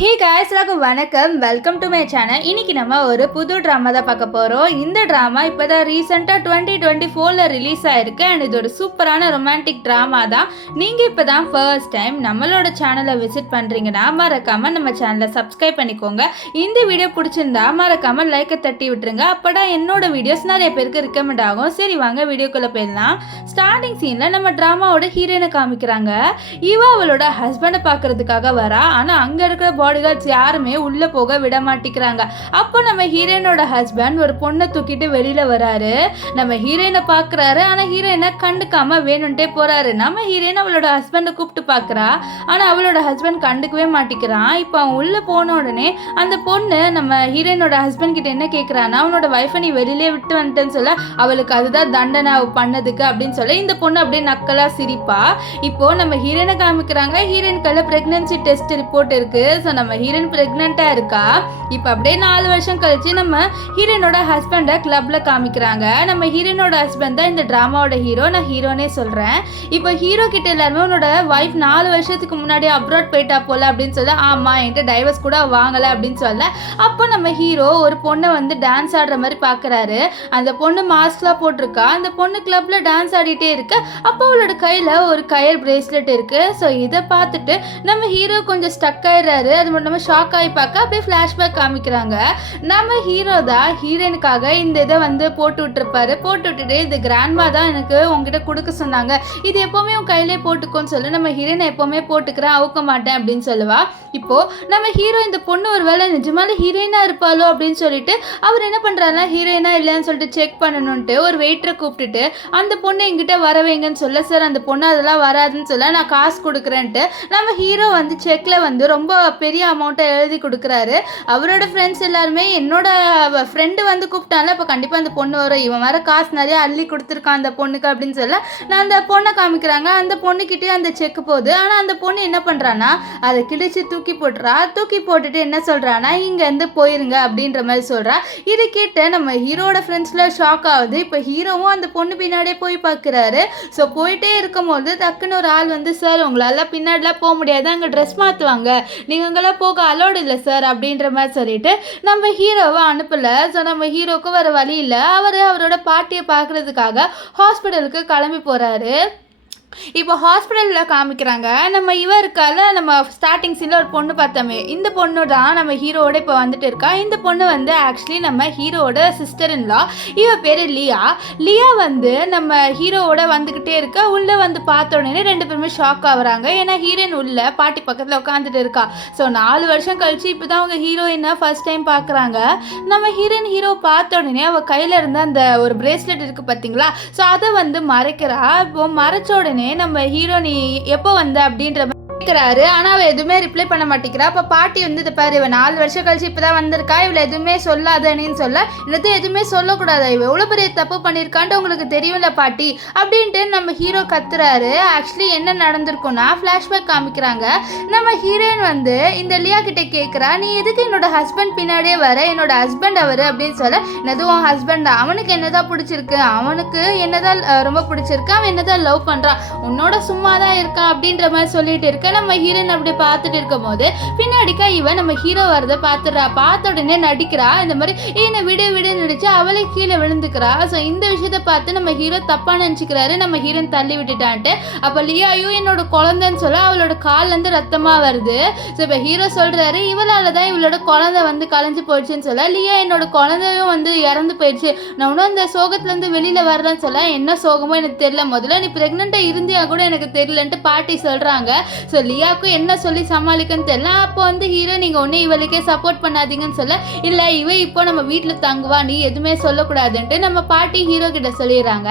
Hey guys, எல்லாருக்கும் வணக்கம். Welcome to my channel. இன்னைக்கு நம்ம ஒரு புது ட்ராமா தான் பார்க்க போகிறோம். இந்த ட்ராமா இப்போ தான் ரீசெண்டாக 2024 ரிலீஸ் ஆயிருக்கு. அண்ட் இது ஒரு சூப்பரான ரொமான்டிக் ட்ராமா தான். நீங்கள் இப்போ தான் ஃபர்ஸ்ட் டைம் நம்மளோட சேனலை விசிட் பண்ணுறீங்கன்னா மறக்காமல் நம்ம சேனலை சப்ஸ்கிரைப் பண்ணிக்கோங்க. இந்த வீடியோ பிடிச்சிருந்தா மறக்காமல் லைக்கை தட்டி விட்டுருங்க. அப்போடா என்னோட வீடியோஸ் நிறைய பேருக்கு ரெக்கமெண்ட் ஆகும். சரி வாங்க வீடியோக்குள்ளே போயிடலாம். ஸ்டார்டிங் சீனில் நம்ம ட்ராமாவோட ஹீரோயினை காமிக்கிறாங்க. அவளோட ஹஸ்பண்டை பார்க்கறதுக்காக வரா. ஆனால் அங்கே இருக்கிற பாடிகார்ட்ஸ் யாருமே உள்ளே போக விட மாட்டேங்கிறாங்க. அப்போ நம்ம ஹீரோயினோட ஹஸ்பண்ட் ஒரு பொண்ணை தூக்கிட்டு வெளியில் வராரு. நம்ம ஹீரோயினை பார்க்குறாரு. ஆனால் ஹீரோயினை கண்டுக்காம வேணும்ட்டே போகிறாரு. நம்ம ஹீரோயின் அவளோட ஹஸ்பண்டை கூப்பிட்டு பார்க்குறா. ஆனால் அவளோட ஹஸ்பண்ட் கண்டுக்கவே மாட்டேங்கிறான். இப்போ அவன் உள்ளே போன உடனே அந்த பொண்ணு நம்ம ஹீரோயினோட ஹஸ்பண்ட் கிட்ட என்ன கேட்குறான்னா, அவனோட ஒய்ஃபை நீ வெளியிலே விட்டு வந்துட்டேன்னு சொல்ல, அவளுக்கு அதுதான் தண்டனை பண்ணதுக்கு அப்படின்னு சொல்ல இந்த பொண்ணு அப்படியே நக்கலாக சிரிப்பா. இப்போ நம்ம ஹீரோயினை காமிக்கிறாங்க. ஹீரோயின் கையில் ப்ரெக்னன்சி டெஸ்ட் ரிப்போர்ட் இருக்கு. ஸோ நம்ம ஹீரோயின் ப்ரெக்னெண்ட்டாக இருக்கா. இப்போ அப்படியே 4 வருஷம் கழிச்சு நம்ம ஹீரோயினோட ஹஸ்பண்டை கிளப்பில் காமிக்கிறாங்க. நம்ம ஹீரோயினோட ஹஸ்பண்ட் தான் இந்த ட்ராமாவோட ஹீரோ. நான் ஹீரோனே சொல்கிறேன். இப்போ ஹீரோ கிட்ட எல்லாருமே உன்னோட ஒய்ஃப் 4 வருஷத்துக்கு முன்னாடி அப்ராட் போயிட்டா போல அப்படின்னு சொல்ல, ஆமாம் என்கிட்ட டைவர்ஸ் கூட வாங்கலை அப்படின்னு சொல்ல, அப்போ நம்ம ஹீரோ ஒரு பொண்ணை வந்து டான்ஸ் ஆடுற மாதிரி பார்க்குறாரு. அந்த பொண்ணு மாஸ்க்லாம் போட்டிருக்கா. அந்த பொண்ணு கிளப்பில் டான்ஸ் ஆடிட்டே இருக்கு. அப்போ அவளோட கையில் ஒரு கயர் பிரேஸ்லெட் இருக்கு. ஸோ இதை பார்த்துட்டு நம்ம ஹீரோ கொஞ்சம் ஸ்டக் ஆயிடுறாரு. அது மட்டும் நம்ம ஷாக் ஆகி பார்க்க அப்படியே ஃப்ளாஷ்பேக் காமிக்கிறாங்க. நம்ம ஹீரோ தான் ஹீரோயினுக்காக இந்த இதை வந்து போட்டு விட்டுருப்பாரு. போட்டு விட்டுட்டு இது கிராண்ட்மா தான் எனக்கு உங்ககிட்ட கொடுக்க சொன்னாங்க, இது எப்போவுமே உன் கையிலே போட்டுக்கோன்னு சொல்லி நம்ம ஹீரோயினை எப்போவுமே போட்டுக்கிறேன், அவுக்க மாட்டேன் அப்படின்னு சொல்லுவா. இப்போ நம்ம ஹீரோ இந்த பொண்ணு ஒரு வேளை நிஜமால ஹீரோயினா இருப்பாளோ அப்படின்னு சொல்லிட்டு அவர் என்ன பண்றாருன்னா, ஹீரோயினா இல்லைன்னு சொல்லிட்டு செக் பண்ணணும்ட்டு ஒரு வெயிட்டரை கூப்பிட்டுட்டு அந்த பொண்ணு எங்கிட்ட வர வைங்கன்னு சொல்ல, சார் அந்த பொண்ணு அதெல்லாம் வராதுன்னு சொல்ல, நான் காசு கொடுக்குறேன்ட்டு நம்ம ஹீரோ வந்து செக்ல வந்து ரொம்ப பெரிய அமௌண்ட்டை எழுதி கொடுக்குறாரு. அவரோட ஃப்ரெண்ட்ஸ் எல்லாருமே என்னோட ஃப்ரெண்டு வந்து கூப்பிட்டால, அப்போ கண்டிப்பாக அந்த பொண்ணு வரும், இவன் வேற காசு நிறைய அள்ளி கொடுத்துருக்கான் அந்த பொண்ணுக்கு அப்படின்னு சொல்ல நான் அந்த பொண்ணை காமிக்கிறாங்க. அந்த பொண்ணுக்கிட்டே அந்த செக் போகுது. ஆனால் அந்த பொண்ணு என்ன பண்ணுறான்னா அதை கிழிச்சு தூக்கி போட்டுறா. தூக்கி போட்டுட்டு என்ன சொல்கிறான்னா, இங்கேருந்து போயிருங்க அப்படின்ற மாதிரி சொல்கிறா. இது கேட்ட நம்ம ஹீரோட ஃப்ரெண்ட்ஸில் ஷாக் ஆகுது. இப்போ ஹீரோவும் அந்த பொண்ணு பின்னாடியே போய் பார்க்குறாரு. ஸோ போயிட்டே இருக்கும்போது டக்குன்னு ஒரு ஆள் வந்து, சார் உங்களால் பின்னாடிலாம் போக முடியாது, அங்கே ட்ரெஸ் மாற்றுவாங்க, நீங்கள் அங்கெல்லாம் போக அலோடு இல்லை சார் அப்படின்ற மாதிரி சொல்லிட்டு நம்ம ஹீரோவை அனுப்பலை. ஸோ நம்ம ஹீரோவுக்கு வர வழி இல்லை. அவரோட பாட்டியை பார்க்குறதுக்காக ஹாஸ்பிட்டலுக்கு கிளம்பி போகிறாரு. இப்போ ஹாஸ்பிட்டலில் காமிக்கிறாங்க. நம்ம இருக்கால, நம்ம ஸ்டார்டிங் சீனில் ஒரு பொண்ணு பார்த்தோமே, இந்த பொண்ணு தான் நம்ம ஹீரோவோட இப்போ வந்துட்டு இருக்கா. இந்த பொண்ணு வந்து ஆக்சுவலி நம்ம ஹீரோவோட சிஸ்டர் இன்லா. இவ பேர் லியா. லியா வந்து நம்ம ஹீரோவோட வந்துக்கிட்டே இருக்கா. உள்ளே வந்து பார்த்த உடனே 2 பேருமே ஷாக் ஆகுறாங்க. ஏன்னா ஹீரோயின் உள்ள பாட்டி பக்கத்தில் உட்காந்துட்டு இருக்கா. ஸோ 4 வருஷம் கழிச்சு இப்போ தான் அவங்க ஹீரோயினை ஃபர்ஸ்ட் டைம் பார்க்குறாங்க. நம்ம ஹீரோ பார்த்த உடனே அவள் கையில் இருந்த அந்த ஒரு பிரேஸ்லெட் இருக்குது பார்த்தீங்களா, ஸோ அதை வந்து மறைக்கிறா. இப்போ மறைச்ச உடனே நம்ம ஹீரோ நீ எப்போ வந்த அப்படின்ற கேட்குறாரு. ஆனால் அவள் எதுவுமே ரிப்ளை பண்ண மாட்டேங்கிறா. அப்போ பாட்டி வந்து இதை பாரு, இவன் 4 வருஷம் கழிச்சு இப்போ தான் வந்திருக்கா, இவளை எதுவுமே சொல்லாதன்னு சொல்ல, என்னது எதுவுமே சொல்லக்கூடாது, இவ எவ்வளோ பெரிய தப்பு பண்ணியிருக்கான்ட்டு உங்களுக்கு தெரியும்ல பாட்டி அப்படின்ட்டு நம்ம ஹீரோ கத்துறாரு. ஆக்சுவலி என்ன நடந்திருக்குன்னா, ஃப்ளாஷ்பேக் காமிக்கிறாங்க. நம்ம ஹீரோயின் வந்து இந்த லியா கிட்டே கேட்குறா, நீ எதுக்கு என்னோட ஹஸ்பண்ட் பின்னாடியே வர, என்னோட ஹஸ்பண்ட் அவர் அப்படின்னு சொல்ல, என்னது உன் ஹஸ்பண்டா, அவனுக்கு என்னதான் பிடிச்சிருக்கு, அவனுக்கு என்னதான் ரொம்ப பிடிச்சிருக்கு, அவன் என்னதான் லவ் பண்ணுறான், உன்னோட சும்மா தான் இருக்கான் அப்படின்ற மாதிரி சொல்லிட்டு இருக்க. நம்ம ஹீரோயின் அப்படி பார்த்துட்டு இருக்கும் போது பின்னாடிக்கா இவன் நம்ம ஹீரோ வரதை பார்த்துடுறா. பார்த்த உடனே நடிக்கிறா. இந்த மாதிரி என்ன விடு நடிச்சு அவளே கீழே விழுந்துக்கிறா. ஸோ இந்த விஷயத்தை பார்த்து நம்ம ஹீரோ தப்பா நினச்சிக்கிறாரு. நம்ம ஹீரோயின் தள்ளி விட்டுட்டான்ட்டு. அப்போ லியா ஐயோ என்னோட குழந்தைன்னு சொல்ல அவளோட கால்லேருந்து ரத்தமாக வருது. ஸோ இப்போ ஹீரோ சொல்கிறாரு, இவளால் தான் இவளோட குழந்தை வந்து கலைஞ்சு போயிடுச்சுன்னு சொல்ல, லியா என்னோட குழந்தையும் வந்து இறந்து போயிடுச்சு, நான் இன்னும் அந்த சோகத்துலேருந்து வெளியில் வரலன்னு சொல்ல, என்ன சோகமோ எனக்கு தெரியல, முதல்ல நீ ப்ரெக்னெண்ட்டாக இருந்தியா கூட எனக்கு தெரியலன்ட்டு பாட்டி சொல்கிறாங்க. ஸோ லியாவுக்கும் என்ன சொல்லி சமாளிக்கன்னு தெரியல. அப்போ வந்து ஹீரோ நீங்கள் ஒன்று இவளுக்கே சப்போர்ட் பண்ணாதீங்கன்னு சொல்ல, இல்லை இவ இப்போ நம்ம வீட்டில் தங்குவா, நீ எதுவுமே சொல்லக்கூடாதுன்ட்டு நம்ம பாட்டி ஹீரோ கிட்ட சொல்லிடுறாங்க.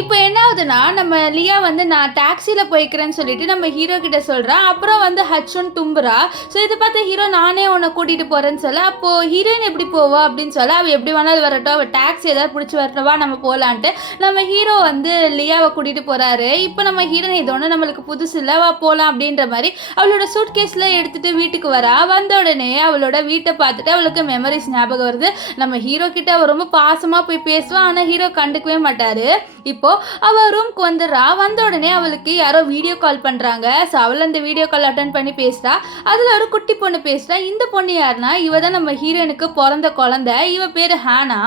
இப்போ என்ன ஆகுதுன்னா, நம்ம லியா வந்து நான் டாக்ஸியில் போய்க்கிறேன்னு சொல்லிட்டு நம்ம ஹீரோ கிட்ட சொல்கிறான். அப்புறம் வந்து ஹச்சுன்னு தும்புறா. ஸோ இதை பார்த்து ஹீரோ நானே உன்னை கூட்டிகிட்டு போகிறேன்னு சொல்ல, அப்போது ஹீரோயின் எப்படி போவா அப்படின்னு சொல்ல, அவள் எப்படி வேணாலும் வரட்டும், அவள் டாக்ஸி ஏதாவது பிடிச்சி வரட்டவா நம்ம போகலான்ட்டு நம்ம ஹீரோ வந்து லியாவை கூட்டிகிட்டு போகிறாரு. இப்போ நம்ம ஹீரோயின் இது ஒன்று நம்மளுக்கு புதுசு இல்லை, வா போகலாம் அப்படின்ற மாதிரி அவளோட சூட் கேஸில் எடுத்துகிட்டு வீட்டுக்கு வரா. வந்த உடனே அவளோட வீட்டை பார்த்துட்டு அவளுக்கு மெமரிஸ் ஞாபகம் வருது. நம்ம ஹீரோ கிட்ட அவள் ரொம்ப பாசமாக போய் பேசுவான். ஆனால் ஹீரோ கண்டுக்கவே மாட்டார். இப்போ இப்போது அவள் ரூம்க்கு வந்துடுறா. வந்த உடனே அவளுக்கு யாரோ வீடியோ கால் பண்ணுறாங்க. ஸோ அவள் அந்த வீடியோ கால் அட்டன் பண்ணி பேசுகிறா. அதில் ஒரு குட்டி பொண்ணு பேசுகிறா. இந்த பொண்ணு யாருன்னா இவ தான் நம்ம ஹீரோனுக்கு பிறந்த குழந்தை. இவ பேர் ஹானா.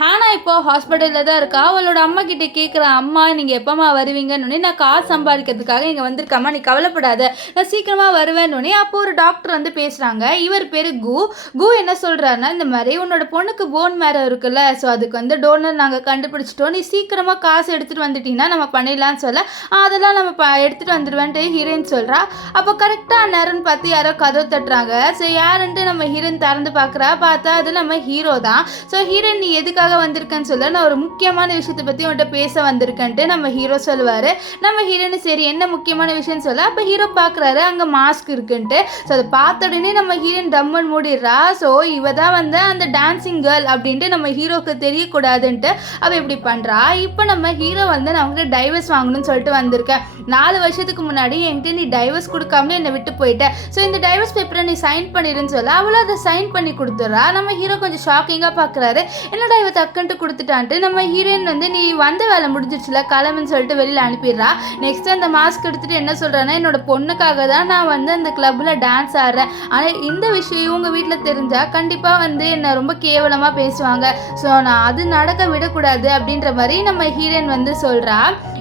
ஹானா இப்போ ஹாஸ்பிட்டலில் தான் இருக்கா. அவளோட அம்மா கிட்டே கேட்குறா, அம்மா நீங்கள் எப்போம்மா வருவீங்கன்னு. நான் காசு சம்பாதிக்கிறதுக்காக இங்கே வந்திருக்கம்மா, நீ கவலைப்படாத, நான் சீக்கிரமாக வருவேன்னு. அப்போ ஒரு டாக்டர் வந்து பேசுகிறாங்க. இவர் பேர் கு என்ன சொல்கிறாருன்னா, இந்த மாதிரி உன்னோட பொண்ணுக்கு போன் மேரோ இருக்குல்ல, ஸோ அதுக்கு வந்து டோனர் நாங்கள் கண்டுபிடிச்சிட்டோம், நீ சீக்கிரமாக காசு எடுத்துகிட்டு வந்துட்டீங்கன்னா நம்ம பண்ணிடலான்னு சொல்ல, அதெல்லாம் நம்ம எடுத்துகிட்டு வந்துடுவேன்ட்டு ஹீரோயின் சொல்கிறா. அப்போ கரெக்டாக நேரம்னு பார்த்து யாரோ கதவு தட்டுறாங்க. ஸோ யாருன்ட்டு நம்ம ஹீரோயின் திறந்து பார்க்குறா. பார்த்தா அது நம்ம ஹீரோ தான். ஸோ ஹீரோயின் நீ எதுக்காக வந்திருக்கேன்னு சொல்ல, நான் ஒரு முக்கியமான விஷயத்தை பற்றி உன்கிட்ட பேச வந்திருக்கேன்ட்டு நம்ம ஹீரோ சொல்லுவார். நம்ம ஹீரோயின் சரி என்ன முக்கியமான விஷயம்னு சொல்ல, அப்போ ஹீரோ பார்க்குறாரு அங்கே மாஸ்க் இருக்குன்ட்டு. ஸோ அதை பார்த்த உடனே நம்ம ஹீரோயின் தம்மன் மூடிடுறா. ஸோ இவ தான் வந்து அந்த டான்சிங் கேர்ள் அப்படின்ட்டு நம்ம ஹீரோக்கு தெரியக்கூடாதுன்ட்டு அவள் இப்படி பண்ணுறா. இப்போ நம்ம ஹீரோ வந்து நான் அவங்ககிட்ட டைவர்ஸ் வாங்கணும்னு சொல்லிட்டு வந்திருக்கேன். 4 வருஷத்துக்கு முன்னாடி என்கிட்ட நீ டைவர்ஸ் கொடுக்காமலே என்னை விட்டு போயிட்டேன். ஸோ இந்த டைவர்ஸ் பேப்பரை நீ சைன் பண்ணிடுன்னு சொல்ல அவளும் அதை சைன் பண்ணி கொடுத்துட்றா. நம்ம ஹீரோ கொஞ்சம் ஷாக்கிங்காக பார்க்குறாரு. என்னடா இவ தக்குன்ட்டு கொடுத்துட்டான்ட்டு. நம்ம ஹீரோயின் வந்து நீ வந்த வேலை முடிஞ்சிச்சுல கிளம்புன்னு சொல்லிட்டு வெளியில் அனுப்பிடுறா. நெக்ஸ்ட் அந்த மாஸ்க் எடுத்துகிட்டு என்ன சொல்கிறான்னா, என்னோட பொண்ணுக்காக தான் நான் வந்து அந்த கிளப்பில் டான்ஸ் ஆடுறேன். ஆனால் இந்த விஷயம் உங்கள் வீட்டில் தெரிஞ்சால் கண்டிப்பாக வந்து என்னை ரொம்ப கேவலமாக பேசுவாங்க. ஸோ நான் அது நடக்க விடக்கூடாது அப்படின்ற மாதிரி நம்ம ஹீரோயின் வந்து சொல்கிறா.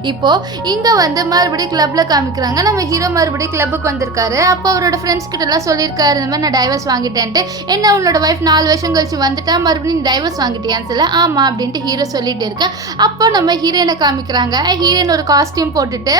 இப்போது இங்கே வந்து மறுபடியும் கிளப்பில் காமிக்கிறாங்க. நம்ம ஹீரோ மறுபடியும் கிளப்புக்கு வந்திருக்காரு. அப்போ அவரோட ஃப்ரெண்ட்ஸ் கிட்டலாம் சொல்லியிருக்காரு, இந்த மாதிரி நான் டைவர்ஸ் வாங்கிட்டேன்ட்டு. என்ன உன்னோட ஒய்ஃப் 4 வருஷம் கழிச்சு வந்துட்டா, மறுபடியும் டைவர்ஸ் வாங்கிட்டியான்னு சொல்ல, ஆமாம் அப்படின்ட்டு ஹீரோ சொல்லிட்டு இருக்கேன். அப்போ நம்ம ஹீரோயினை காமிக்கிறாங்க. ஹீரோயின் ஒரு காஸ்டியூம் போட்டுட்டு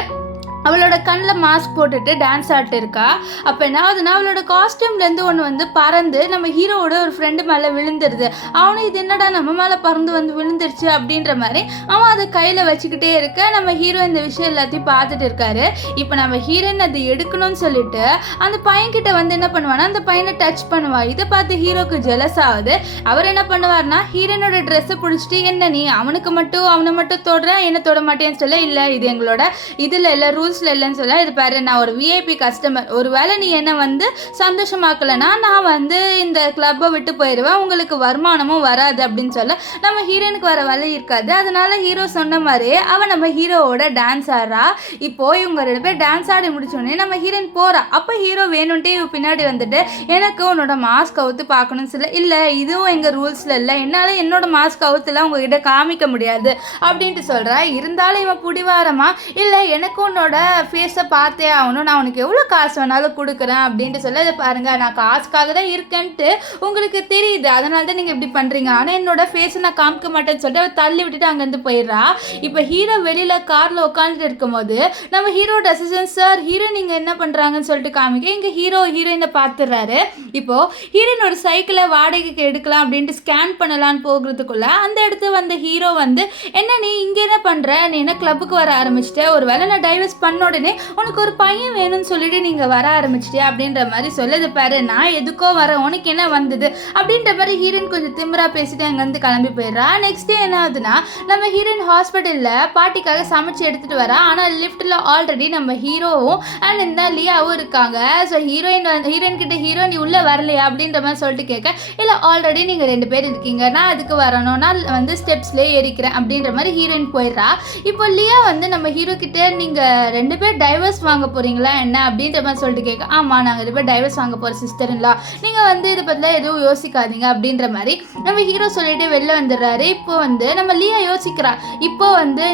அவளோட கண்ணில் மாஸ்க் போட்டுட்டு டான்ஸ் ஆடிட்டு இருக்கா. அப்போ என்ன ஆகுதுன்னா, அவளோட காஸ்டியூம்லேருந்து ஒன்று வந்து பறந்து நம்ம ஹீரோவோட ஒரு ஃப்ரெண்டு மேலே விழுந்துருது. அவனும் இது என்னடா நம்ம மேலே பறந்து வந்து விழுந்துருச்சு அப்படின்ற மாதிரி அவன் அதை கையில் வச்சுக்கிட்டே இருக்க. நம்ம ஹீரோ இந்த விஷயம் எல்லாத்தையும் பார்த்துட்டு இருக்காரு. இப்போ நம்ம ஹீரோயின் அதை எடுக்கணும்னு சொல்லிட்டு அந்த பையன்கிட்ட வந்து என்ன பண்ணுவான்னா, அந்த பையனை டச் பண்ணுவா. இதை பார்த்து ஹீரோக்கு ஜெலஸ் ஆகுது. அவர் என்ன பண்ணுவார்னா, ஹீரோனோட ட்ரெஸ்ஸை பிடிச்சிட்டு, என்ன நீ அவனை மட்டும் தொடுறேன் என்ன தொட மாட்டேன்னு சொல்ல, இல்லை இது எங்களோட இதில் இல்லை ரூல்ஸில் இல்லைன்னு சொல்ல, இது பாரு நான் ஒரு விஐபி கஸ்டமர், ஒரு வேளை நீ என்னை வந்து சந்தோஷமாக்கலைன்னா நான் வந்து இந்த கிளப்பை விட்டு போயிடுவேன், உங்களுக்கு வருமானமும் வராது அப்படின்னு சொல்ல, நம்ம ஹீரோனுக்கு வர வழி இருக்காது. அதனால ஹீரோ சொன்ன மாதிரியே அவன் நம்ம ஹீரோவோட டான்ஸ் ஆடுறா. இப்போது இவங்க 2 பேர் டான்ஸ் ஆடி முடிச்சோடனே நம்ம ஹீரோயின் போகிறா. அப்போ ஹீரோ வேணும்ட்டே பின்னாடி வந்துட்டு, எனக்கு உன்னோட மாஸ்க் அவுத்து பார்க்கணும்னு சொல்ல, இல்லை இதுவும் எங்கள் ரூல்ஸில் இல்லை, என்னால் என்னோட மாஸ்க் அவுத்துலாம் உங்ககிட்ட காமிக்க முடியாது அப்படின்ட்டு சொல்கிறா. இருந்தாலும் இவன் பிடிவாரமா, இல்லை எனக்கு உன்னோட ஃபேஸை பார்த்தே ஆகணும், நான் உனக்கு எவ்வளோ காசு வேணாலும் கொடுக்குறேன் அப்படின்ட்டு சொல்ல, இதை பாருங்கள் நான் காசுக்காக தான் இருக்கேன்ட்டு உங்களுக்கு தெரியுது, அதனால தான் நீங்கள் இப்படி பண்ணுறீங்க, ஆனால் என்னோட ஃபேஸை நான் காமிக்க மாட்டேன்னு சொல்லிட்டு அவள் தள்ளி விட்டுட்டு அங்கேருந்து போயிடுறா. இப்போ ஹீரோ வெளியில் காரில் உட்காந்துட்டு இருக்கும்போது நம்ம ஹீரோட அசிஸ்டன்ட் சார் ஹீரோ நீங்கள் என்ன பண்ணுறாங்கன்னு சொல்லிட்டு காமிக்க, இங்கே ஹீரோயினை பார்த்துடுறாரு. இப்போது ஹீரோயின் ஒரு சைக்கிளை வாடகைக்கு எடுக்கலாம் அப்படின்ட்டு ஸ்கேன் பண்ணலான்னு போகிறதுக்குள்ள அந்த இடத்துல வந்த ஹீரோ வந்து, என்ன நீ இங்கே என்ன பண்ணுற, நீ என்ன கிளப்புக்கு வர ஆரம்பிச்சிட்ட, ஒரு வேளை நான் டைவர்ஸ் பண்ண உடனே உனக்கு ஒரு பையன் வேணும்னு சொல்லிட்டு நீங்கள் வர ஆரம்பிச்சிட்டியா அப்படின்ற மாதிரி சொல்லுது. பாரு நான் எதுக்கோ வர, உனக்கு என்ன வந்தது அப்படின்ற மாதிரி ஹீரோயின் கொஞ்சம் திமிரா பேசிட்டு அங்கேருந்து கிளம்பி போயிடுறா. நெக்ஸ்ட் டே என்ன ஆகுதுன்னா, நம்ம ஹீரோயின் ஹாஸ்பிட்டலில் பாட்டிக்காக சமைச்சு எடுத்துகிட்டு வரா. ஆனால் லிஃப்ட்டில் ஆல்ரெடி நம்ம ஹீரோவும் அண்ட் இந்த லியாவும் இருக்காங்க. ஸோ ஹீரோயின் கிட்ட ஹீரோ நீ உள்ளே வரலையா அப்படின்ற மாதிரி சொல்லிட்டு கேட்க, இல்லை ஆல்ரெடி நீங்கள் 2 பேர் இருக்கீங்க, நான் அதுக்கு வரணும், நான் வந்து ஸ்டெப்ஸ்லேயே ஏறிக்கிறேன் அப்படின்ற மாதிரி ஹீரோயின் போயிடுறா. இப்போ லியா வந்து நம்ம ஹீரோ கிட்ட நீங்கள் 2 பேர் டைவர்ஸ் வாங்க போகிறீங்களா என்ன அப்படின்ற மாதிரி சொல்லிட்டு கேட்க, ஆமாம் நாங்கள் 2 பேர் டைவர்ஸ் வாங்க போகிற சிஸ்டர்லாம், நீங்கள் வந்து இதை பற்றிலாம் எதுவும் யோசிக்காதீங்க அப்படின்ற மாதிரி நம்ம ஹீரோ சொல்லிட்டு வெளில வந்துடுறாரு. இப்போ வந்து நம்ம லியா யோசிக்கிறா, இப்போ வந்து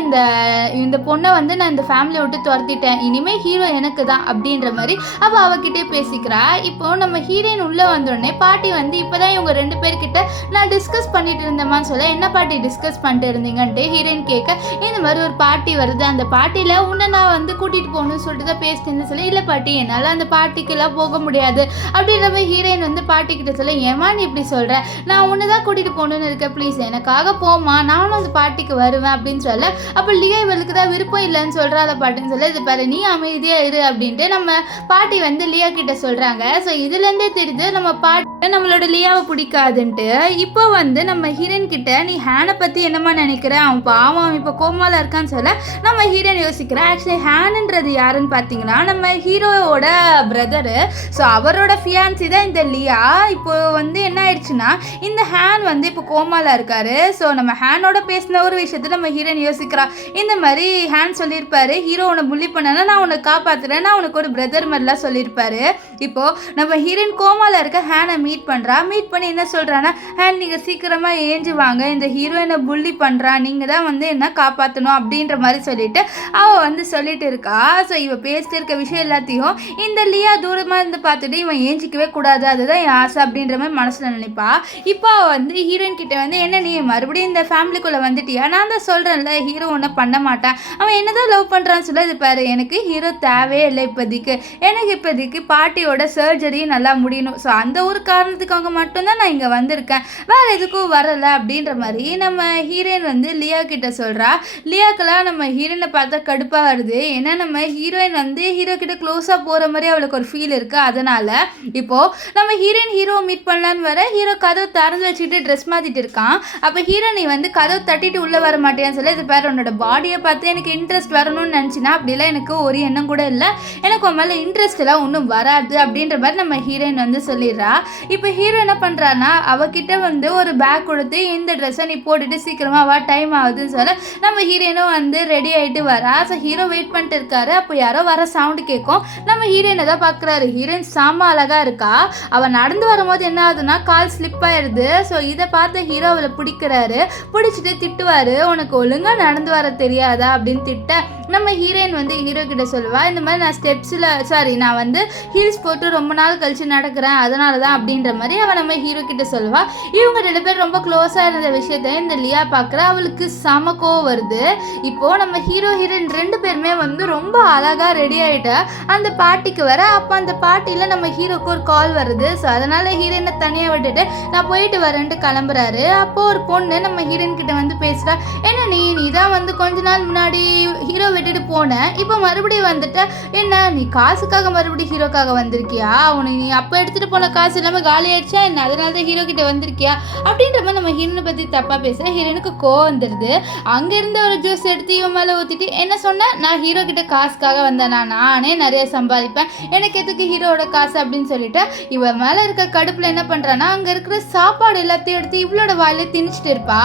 இந்த பொண்ணை வந்து நான் இந்த ஃபேமிலியை விட்டு துரத்திட்டேன், இனிமேல் ஹீரோ எனக்கு தான் அப்படின்ற மாதிரி அப்போ அவகிட்டே பேசிக்கிறா. இப்போ நம்ம ஹீரோயின் உள்ளே வந்தோடனே பாட்டி வந்து இப்போ தான் இவங்க 2 பேர்கிட்ட நான் டிஸ்கஸ் பண்ணிட்டு இருந்தேமான்னு சொல்ல, என்ன பாட்டி டிஸ்கஸ் பண்ணிட்டு இருந்தீங்கன்ட்டு ஹீரோயின் கேட்க, இந்த மாதிரி ஒரு பாட்டி வருது, அந்த பாட்டியில் உன்னை நான் வந்து கூட்டிகிட்டு போகணும்னு சொல்லிட்டு தான் பேசிட்டு சொல்ல, இல்லை பாட்டி என்னால் அந்த பாட்டிக்கெல்லாம் போக முடியாது அப்படின்ற மாதிரி ஹீரோயின் வந்து பாட்டிக்கிட்ட சொல்ல, ஏமா நீ இப்படி சொல்கிறேன், நான் ஒன்று தான் கூட்டிகிட்டு போகணுன்னு இருக்கேன், ப்ளீஸ் எனக்காக போமா, நானும் அந்த பாட்டிக்கு வருவேன் அப்படின்னு சொல்ல, அப்போ லியா இவளுக்கு தான் விருப்பம் இல்லைன்னு சொல்கிறா அந்த பாட்டின்னு சொல்ல, இது பாரு நீ அமைதியாக இரு அப்படின்ட்டு நம்ம பாட்டி வந்து லியா கிட்ட சொல்கிறாங்க. ஸோ இதுலேருந்தே தெரியுது நம்ம பாட்டி நம்மளோட லியாவை பிடிக்காதுன்ட்டு. இப்போ வந்து நம்ம ஹீரோயின் கிட்ட நீ ஹேனை பற்றி என்னமா நினைக்கிற, அவன் பாவம் இப்போ கோமாவில் இருக்கான்னு சொல்ல நம்ம ஹீரோயின் யோசிக்கிறேன், ஆக்சுவலி ஹேன் ஹேன்ன்றது யாருன்னு பார்த்தீங்கன்னா நம்ம ஹீரோவோட பிரதரு. ஸோ அவரோட ஃபியான்சி தான் இந்த லியா. இப்போ வந்து என்ன ஆயிடுச்சுன்னா இந்த ஹேன் வந்து இப்போ கோமால இருக்காரு. ஸோ நம்ம ஹேனோட பேசின ஒரு விஷயத்தை நம்ம ஹீரோயின் யோசிக்கிறா. இந்த மாதிரி ஹேன் சொல்லியிருப்பாரு, ஹீரோ உன்னை புள்ளி பண்ணனா நான் உன்னை காப்பாற்றுறேன், நான் உனக்கு ஒரு பிரதர் மாதிரிலாம் சொல்லியிருப்பாரு. இப்போது நம்ம ஹீரோயின் கோமால இருக்க ஹேனை மீட் பண்ணுறா. மீட் பண்ணி என்ன சொல்கிறான்னா, ஹேன் நீங்கள் சீக்கிரமாக ஏஞ்சி வாங்க, இந்த ஹீரோயினை புள்ளி பண்ணுறா, நீங்கள் தான் வந்து என்ன காப்பாற்றணும் அப்படின்ற மாதிரி சொல்லிட்டு அவள் வந்து சொல்லிட்டு இருக்கா. ஸோ இவ பேசிட்டு இருக்க விஷயம் எல்லாத்தையும் இந்த லியா தூரமாக இருந்து பார்த்துட்டு இவன் ஏஞ்சிக்கவே கூடாது, அதுதான் என் ஆசை அப்படின்ற மாதிரி மனசில் நினைப்பா. இப்போ வந்து ஹீரோயின் கிட்ட வந்து என்ன நீ மறுபடியும் இந்த ஃபேமிலிக்குள்ளே வந்துட்டியா, நான் தான் சொல்கிறேன்ல ஹீரோ ஒன்றும் பண்ண மாட்டான், அவன் என்னதான் லவ் பண்ணுறான்னு சொல்ல இது பாரு, எனக்கு ஹீரோ தேவையே இல்லை இப்போதைக்கு, எனக்கு இப்போதைக்கு பாட்டியோட சர்ஜரி நல்லா முடியணும், ஸோ அந்த ஒரு காரணத்துக்காக மட்டும்தான் நான் இங்கே வந்திருக்கேன், வேறு எதுக்கும் வரலை அப்படின்ற மாதிரி நம்ம ஹீரோயின் வந்து லியா கிட்ட சொல்கிறா. லியாக்கெல்லாம் நம்ம ஹீரோயினை பார்த்தா கடுப்பாக வருது. ஏன்னா நம்ம ஹீரோயின் வந்து ஹீரோ கிட்ட க்ளோஸாக போகிற மாதிரி அவளுக்கு ஒரு ஃபீல் இருக்குது. அதனால் இப்போது நம்ம ஹீரோ மீட் பண்ணலான்னு வர ஹீரோ கதவை திறந்து வச்சுக்கிட்டு ட்ரெஸ் மாற்றிட்டு இருக்கான். அப்போ ஹீரோ நீ வந்து கதவை தட்டிட்டு உள்ளே வர மாட்டேன்னு சொல்லி இது பேர் உன்னோட பாடியை பார்த்து எனக்கு இன்ட்ரெஸ்ட் வரணும்னு நினச்சினா அப்படிலாம் எனக்கு ஒரு எண்ணம் கூட இல்லை, எனக்கு உன் மேலே இன்ட்ரெஸ்ட் எல்லாம் ஒன்றும் வராது அப்படின்ற மாதிரி நம்ம ஹீரோயின் வந்து சொல்லிடுறா. இப்போ ஹீரோ என்ன பண்ணுறான்னா அவகிட்ட வந்து ஒரு பேக் கொடுத்து இந்த ட்ரெஸ்ஸை நீ போட்டுட்டு சீக்கிரமாக வா டைம் ஆகுதுன்னு சொல்ல நம்ம ஹீரோயினும் வந்து ரெடி ஆகிட்டு வரா. ஸோ ஹீரோ வெயிட் பண்ணிட்டு இருக்காரு. அப்போ யாரோ வர சவுண்டு கேட்கும். நம்ம ஹீரோயினை தான் பார்க்குறாரு. ஹீரோயின் செம்ம அழகாக இருக்கா. அவள் நடந்து வரும்போது என்ன ஆகுதுன்னா கால் ஸ்லிப் ஆயிடுது. ஸோ இதை பார்த்து ஹீரோ அவளை பிடிக்கிறாரு. பிடிச்சிட்டு திட்டுவார், உனக்கு ஒழுங்காக நடந்து வர தெரியாதா அப்படின்னு திட்ட நம்ம ஹீரோயின் வந்து ஹீரோ கிட்ட சொல்லுவா, இந்த மாதிரி நான் வந்து ஹீல்ஸ் போட்டு ரொம்ப நாள் கழிச்சு நடக்கிறேன் அதனால தான் அப்படின்ற மாதிரி அவள் நம்ம ஹீரோ கிட்ட சொல்லுவா. இவங்க 2 பேர் ரொம்ப க்ளோஸாக இருந்த விஷயத்த இந்த லியா பார்க்குற அவளுக்கு செம கோவம் வருது. இப்போது நம்ம ஹீரோயின் 2 பேருமே வந்து ரொம்ப அழகாக ரெடி ஆகிட்ட அந்த பார்ட்டிக்கு வர. அப்போ அந்த பார்ட்டியில் நம்ம ஹீரோக்கு ஒரு கால் வருது. ஸோ அதனால் ஹீரோயினை தனியாக விட்டுட்டு நான் போயிட்டு வரேன்ட்டு கிளம்புறாரு. அப்போது ஒரு பொண்ணு நம்ம ஹீரோயின் கிட்ட வந்து பேசுகிறா, என்ன நீ தான் வந்து கொஞ்ச நாள் முன்னாடி ஹீரோ விட்டுட்டு போனேன், இப்போ மறுபடியும் வந்துட்ட, என்ன நீ காசுக்காக மறுபடியும் ஹீரோக்காக வந்திருக்கியா, உனக்கு நீ அப்போ எடுத்துகிட்டு போன காசு எல்லாமே காலி ஆயிடுச்சா என்ன, அதனால தான் ஹீரோ கிட்ட வந்திருக்கியா அப்படின்ற மாதிரி நம்ம ஹீரோனை பற்றி தப்பாக பேசுகிறேன். ஹீரோனுக்கு கோவம் வந்துடுது. அங்கேருந்து ஒரு ஜூஸ் எடுத்து இவன் மேலே ஊற்றிட்டு என்ன சொன்னேன், நான் ஹீரோ கிட்ட காசுக்காக வந்தேனா, நானே நிறைய சம்பாதிப்பேன், எனக்கு எதுக்கு ஹீரோட காசு அப்படின்னு சொல்லிட்டு இவன் மேலே இருக்க கடுப்பில் என்ன பண்ணுறான்னா அங்கே இருக்கிற சாப்பாடு எல்லாத்தையும் எடுத்து இவளோட வாயில திணிச்சிட்டு இருப்பா.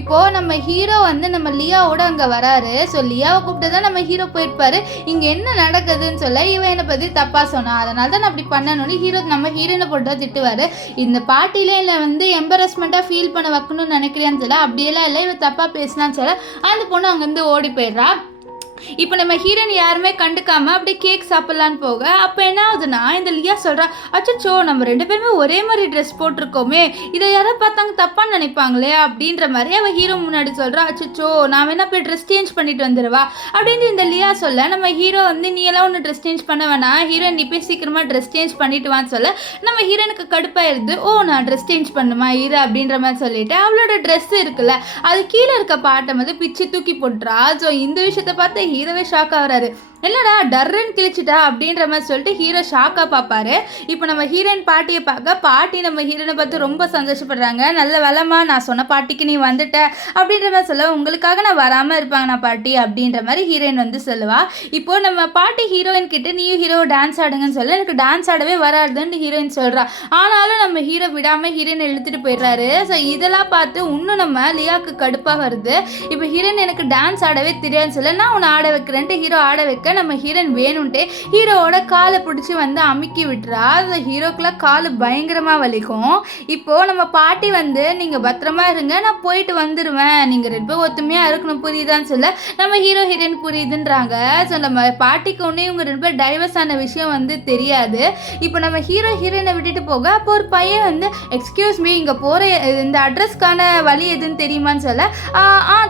இப்போது நம்ம ஹீரோ வந்து நம்ம லியாவோட அங்கே வராரு. ஸோ லியாவை கூப்பிட்டு தான் நம்ம ஹீரோ போயிருப்பாரு. இங்கே என்ன நடக்குதுன்னு சொல்ல இவன் என்னை பற்றி தப்பாக சொன்னான், அதனால தான் நான் அப்படி பண்ணணும்னு நம்ம ஹீரோயினை போட்டு தான் திட்டுவார். இந்த பார்ட்டியில் இல்லை வந்து எம்பரஸ்மெண்ட்டாக ஃபீல் பண்ண வைக்கணும்னு நினைக்கிறேன்னு சொல்ல அப்படியெல்லாம் இல்லை, இவன் தப்பாக பேசினான்னு சொல்ல அந்த பொண்ணு அங்கேருந்து ஓடி போயிடுறா. இப்போ நம்ம ஹீரோயின் யாருமே கண்டுக்காமல் அப்படியே கேக் சாப்பிட்லான்னு போக அப்போ என்ன ஆகுதுன்னா இந்த லியா சொல்கிறா, அச்சோ நம்ம 2 பேருமே ஒரே மாதிரி ட்ரெஸ் போட்டிருக்கோமே, இதை யாராவது பார்த்தாங்க தப்பான்னு நினைப்பாங்களே அப்படின்ற மாதிரி அவள் ஹீரோ முன்னாடி சொல்கிறா. அச்சோ நான் வேணா போய் ட்ரெஸ் சேஞ்ச் பண்ணிட்டு வந்துடுவா அப்படின்னு இந்த லியா சொல்ல நம்ம ஹீரோ வந்து நீ எல்லாம் ஒன்று ட்ரெஸ் சேஞ்ச் பண்ண வேணாம், ஹீரோயின் நீ போய் சீக்கிரமாக ட்ரெஸ் சேஞ்ச் பண்ணிட்டு வான்னு சொல்ல நம்ம ஹீரோனுக்கு கடுப்பாயிருது. ஓ நான் ட்ரெஸ் சேஞ்ச் பண்ணுமா ஹீரோ அப்படின்ற மாதிரி சொல்லிட்டு அவளோட ட்ரெஸ் இருக்குல்ல அது கீழே இருக்க பாட்டை வந்து பிச்சு தூக்கி போட்டுறா. ஸோ இந்த விஷயத்தை பார்த்து ஹீரோவே ஷாக் ஆகுறாரு. இல்லைடா டர்ரன் கிழிச்சிட்டா அப்படின்ற மாதிரி சொல்லிட்டு ஹீரோ ஷாக்காக பார்ப்பாரு. இப்போ நம்ம ஹீரோயின் பாட்டியை பார்க்க பாட்டி நம்ம ஹீரோனை பார்த்து ரொம்ப சந்தோஷப்படுறாங்க. நல்ல வேலைம்மா நான் சொன்ன பாட்டிக்கு நீ வந்துட்ட அப்படின்ற மாதிரி சொல்ல உங்களுக்காக நான் வராமல் இருப்பாங்க நான் பாட்டி அப்படின்ற மாதிரி ஹீரோயின் வந்து சொல்லுவா. இப்போது நம்ம பாட்டி ஹீரோயின் கிட்ட நீயும் ஹீரோ டான்ஸ் ஆடுங்கன்னு சொல்ல எனக்கு டான்ஸ் ஆடவே வராதுன்னு ஹீரோயின் சொல்கிறா. ஆனாலும் நம்ம ஹீரோ விடாமல் ஹீரோயின் இழுத்துட்டு போயிடுறாரு. ஸோ இதெல்லாம் பார்த்து இன்னும் நம்ம லியாவுக்கு கடுப்பாக வருது. இப்போ ஹீரோயின் எனக்கு டான்ஸ் ஆடவே தெரியாதுன்னு சொல்ல நான் உன்னை ஆட வைக்கிறேன்ட்டு ஹீரோ ஆட வைக்க நம்ம ஹீரோயின் வேணும்ட்டே ஹீரோவோட காலை பிடிச்சி வந்து அமுக்கி விட்டுறா. அந்த ஹீரோக்கெல்லாம் கால் பயங்கரமாக வலிக்கும். இப்போது நம்ம பாட்டி வந்து நீங்கள் பத்திரமா இருங்க நான் போயிட்டு வந்துடுவேன், நீங்கள் 2 பேரும் ஒத்துமையாக இருக்கணும் புரியுதான்னு சொல்ல நம்ம ஹீரோயின் புரியுதுன்றாங்க. ஸோ நம்ம பாட்டிக்கு ஒன்றே இவங்க 2 பேர் டைவர்ஸ் ஆன விஷயம் வந்து தெரியாது. இப்போ நம்ம ஹீரோயினை விட்டுட்டு போக அப்போ ஒரு பையன் வந்து எக்ஸ்கியூஸ் மீ இங்கே போகிற இந்த அட்ரஸ்க்கான வழி எதுன்னு தெரியுமான்னு சொல்ல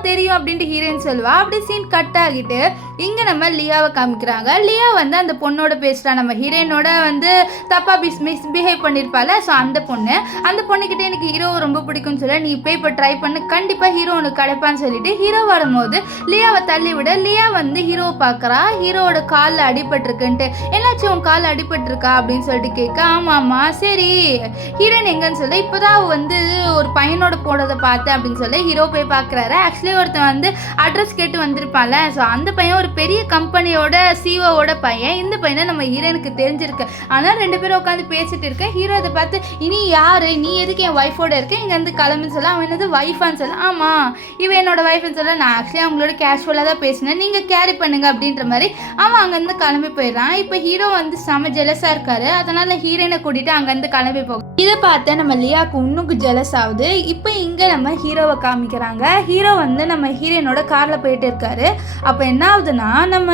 தெரியும் அப்படின்ட்டு ஹீரோயின் சொல்லுவா. அப்படி சீன் கட் ஆகிட்டு இங்கே நம்ம லியாவை காமிக்கிறாங்க. லியா வந்து அந்த பொண்ணோட பேசுகிறா, நம்ம ஹீரோயினோட வந்து தப்பாக மிஸ்பிஹேவ் பண்ணியிருப்பாள். ஸோ அந்த பொண்ணுக்கிட்ட எனக்கு ஹீரோ ரொம்ப பிடிக்கும்னு சொல்ல நீ இப்போ ட்ரை பண்ணு கண்டிப்பாக ஹீரோ உனக்கு கிடைப்பான்னு சொல்லிட்டு ஹீரோ வரும்போது லியாவை தள்ளி விட லியா வந்து ஹீரோவை பார்க்குறா. ஹீரோவோட காலில் அடிபட்டிருக்குன்ட்டு என்னாச்சும் உன் காலில் அடிபட்டிருக்கா அப்படின்னு சொல்லிட்டு கேட்க ஆமாம்மா சரி ஹீரோயின் எங்கன்னு சொல்ல இப்போ தான் வந்து ஒரு பையனோட போனதை பார்த்தேன் அப்படின்னு சொல்லி ஹீரோ போய் பார்க்குறாரு. ஆக்சுவலி ஒருத்தன் வந்து அட்ரஸ் கேட்டு வந்திருப்பான்ல, ஸோ அந்த பையன் ஒரு பெரிய கம்பெனியோட கம்பெனியோட சிஓவோட பையன். இந்த பையனை நம்ம ஹீரோனுக்கு தெரிஞ்சிருக்கு. ஆனால் 2 பேரும் உட்காந்து பேசிட்டு இருக்க. ஹீரோ அதை பார்த்து, இனி யாரு நீ எதுக்கு என் ஒய்ஃபோட இருக்க, இங்கே வந்து கிளம்புன்னு சொல்ல. அவன் என்னது ஒய்ஃபான்னு சொல்ல. ஆமாம் இவன் என்னோட ஒய்ஃப்னு சொல்ல. நான் ஆக்சுவலி அவங்களோட கேஷுவலாக தான் பேசினேன், நீங்கள் கேரி பண்ணுங்க அப்படின்ற மாதிரி அவன் அங்கேருந்து கிளம்பி போயிடுறான். இப்போ ஹீரோ வந்து செம ஜெலஸாக இருக்காரு. அதனால ஹீரோயினை கூட்டிட்டு அங்கேருந்து கிளம்பி போகும். இதை பார்த்து நம்ம லியாவுக்கு இன்னும் ஜெலஸ் ஆகுது. இப்போ இங்கே நம்ம ஹீரோவை காமிக்கிறாங்க. ஹீரோ வந்து நம்ம ஹீரோயினோட காரில் போயிட்டு இருக்காரு. அப்போ என்ன ஆகுதுன்னா, நம்ம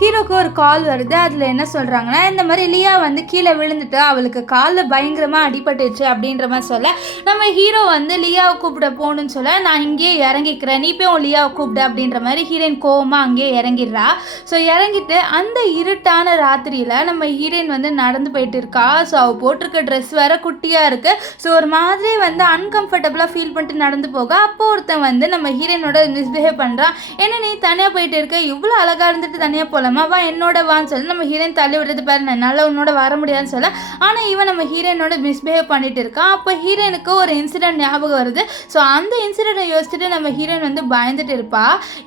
ஹீரோக்கு ஒரு கால் வருது. அதில் என்ன சொல்கிறாங்கன்னா, இந்த மாதிரி லியா வந்து கீழே விழுந்துட்டு அவளுக்கு காலில் பயங்கரமாக அடிபட்டுச்சு அப்படின்ற மாதிரி சொல்ல, நம்ம ஹீரோ வந்து லியாவை கூப்பிட போகணுன்னு சொல்ல, நான் இங்கேயே இறங்கிக்கிறேன், நீ போய் உன் லியாவை கூப்பிடு அப்படின்ற மாதிரி ஹீரோயின் கோவமாக அங்கேயே இறங்கிடுறா. ஸோ இறங்கிட்டு அந்த இருட்டான ராத்திரியில் நம்ம ஹீரோயின் வந்து நடந்து போயிட்டு இருக்கா. ஸோ அவள் போட்டிருக்க ட்ரெஸ் வேற குட்டியாக இருக்குது. ஸோ ஒரு மாதிரி வந்து அன்கம்ஃபர்டபுளாக ஃபீல் பண்ணிட்டு நடந்து போக, அப்போ ஒருத்தன் வந்து நம்ம ஹீரோயினோட மிஸ்பிஹேவ் பண்ணுறான். என்ன நீ தனியாக போயிட்டு இருக்க, இவ்வளோ அழகாக இருந்துட்டு தனியாக போகலாமா, வா என்னோட வான்னு சொல்லி நம்ம ஹீரோயின் தள்ளி விடுறது பாரு, என்னால் உன்னோட வர முடியாதுன்னு சொல்ல. ஆனால் இவன் நம்ம ஹீரோயினோட மிஸ்பிஹேவ் பண்ணிட்டு இருக்கான். அப்போ ஹீரோயினுக்கு ஒரு இன்சிடென்ட் ஞாபகம் வருது. ஸோ அந்த இன்சிடென்ட்டை யோசிச்சுட்டு நம்ம ஹீரோயின் வந்து பயந்துட்டு இருப்பா.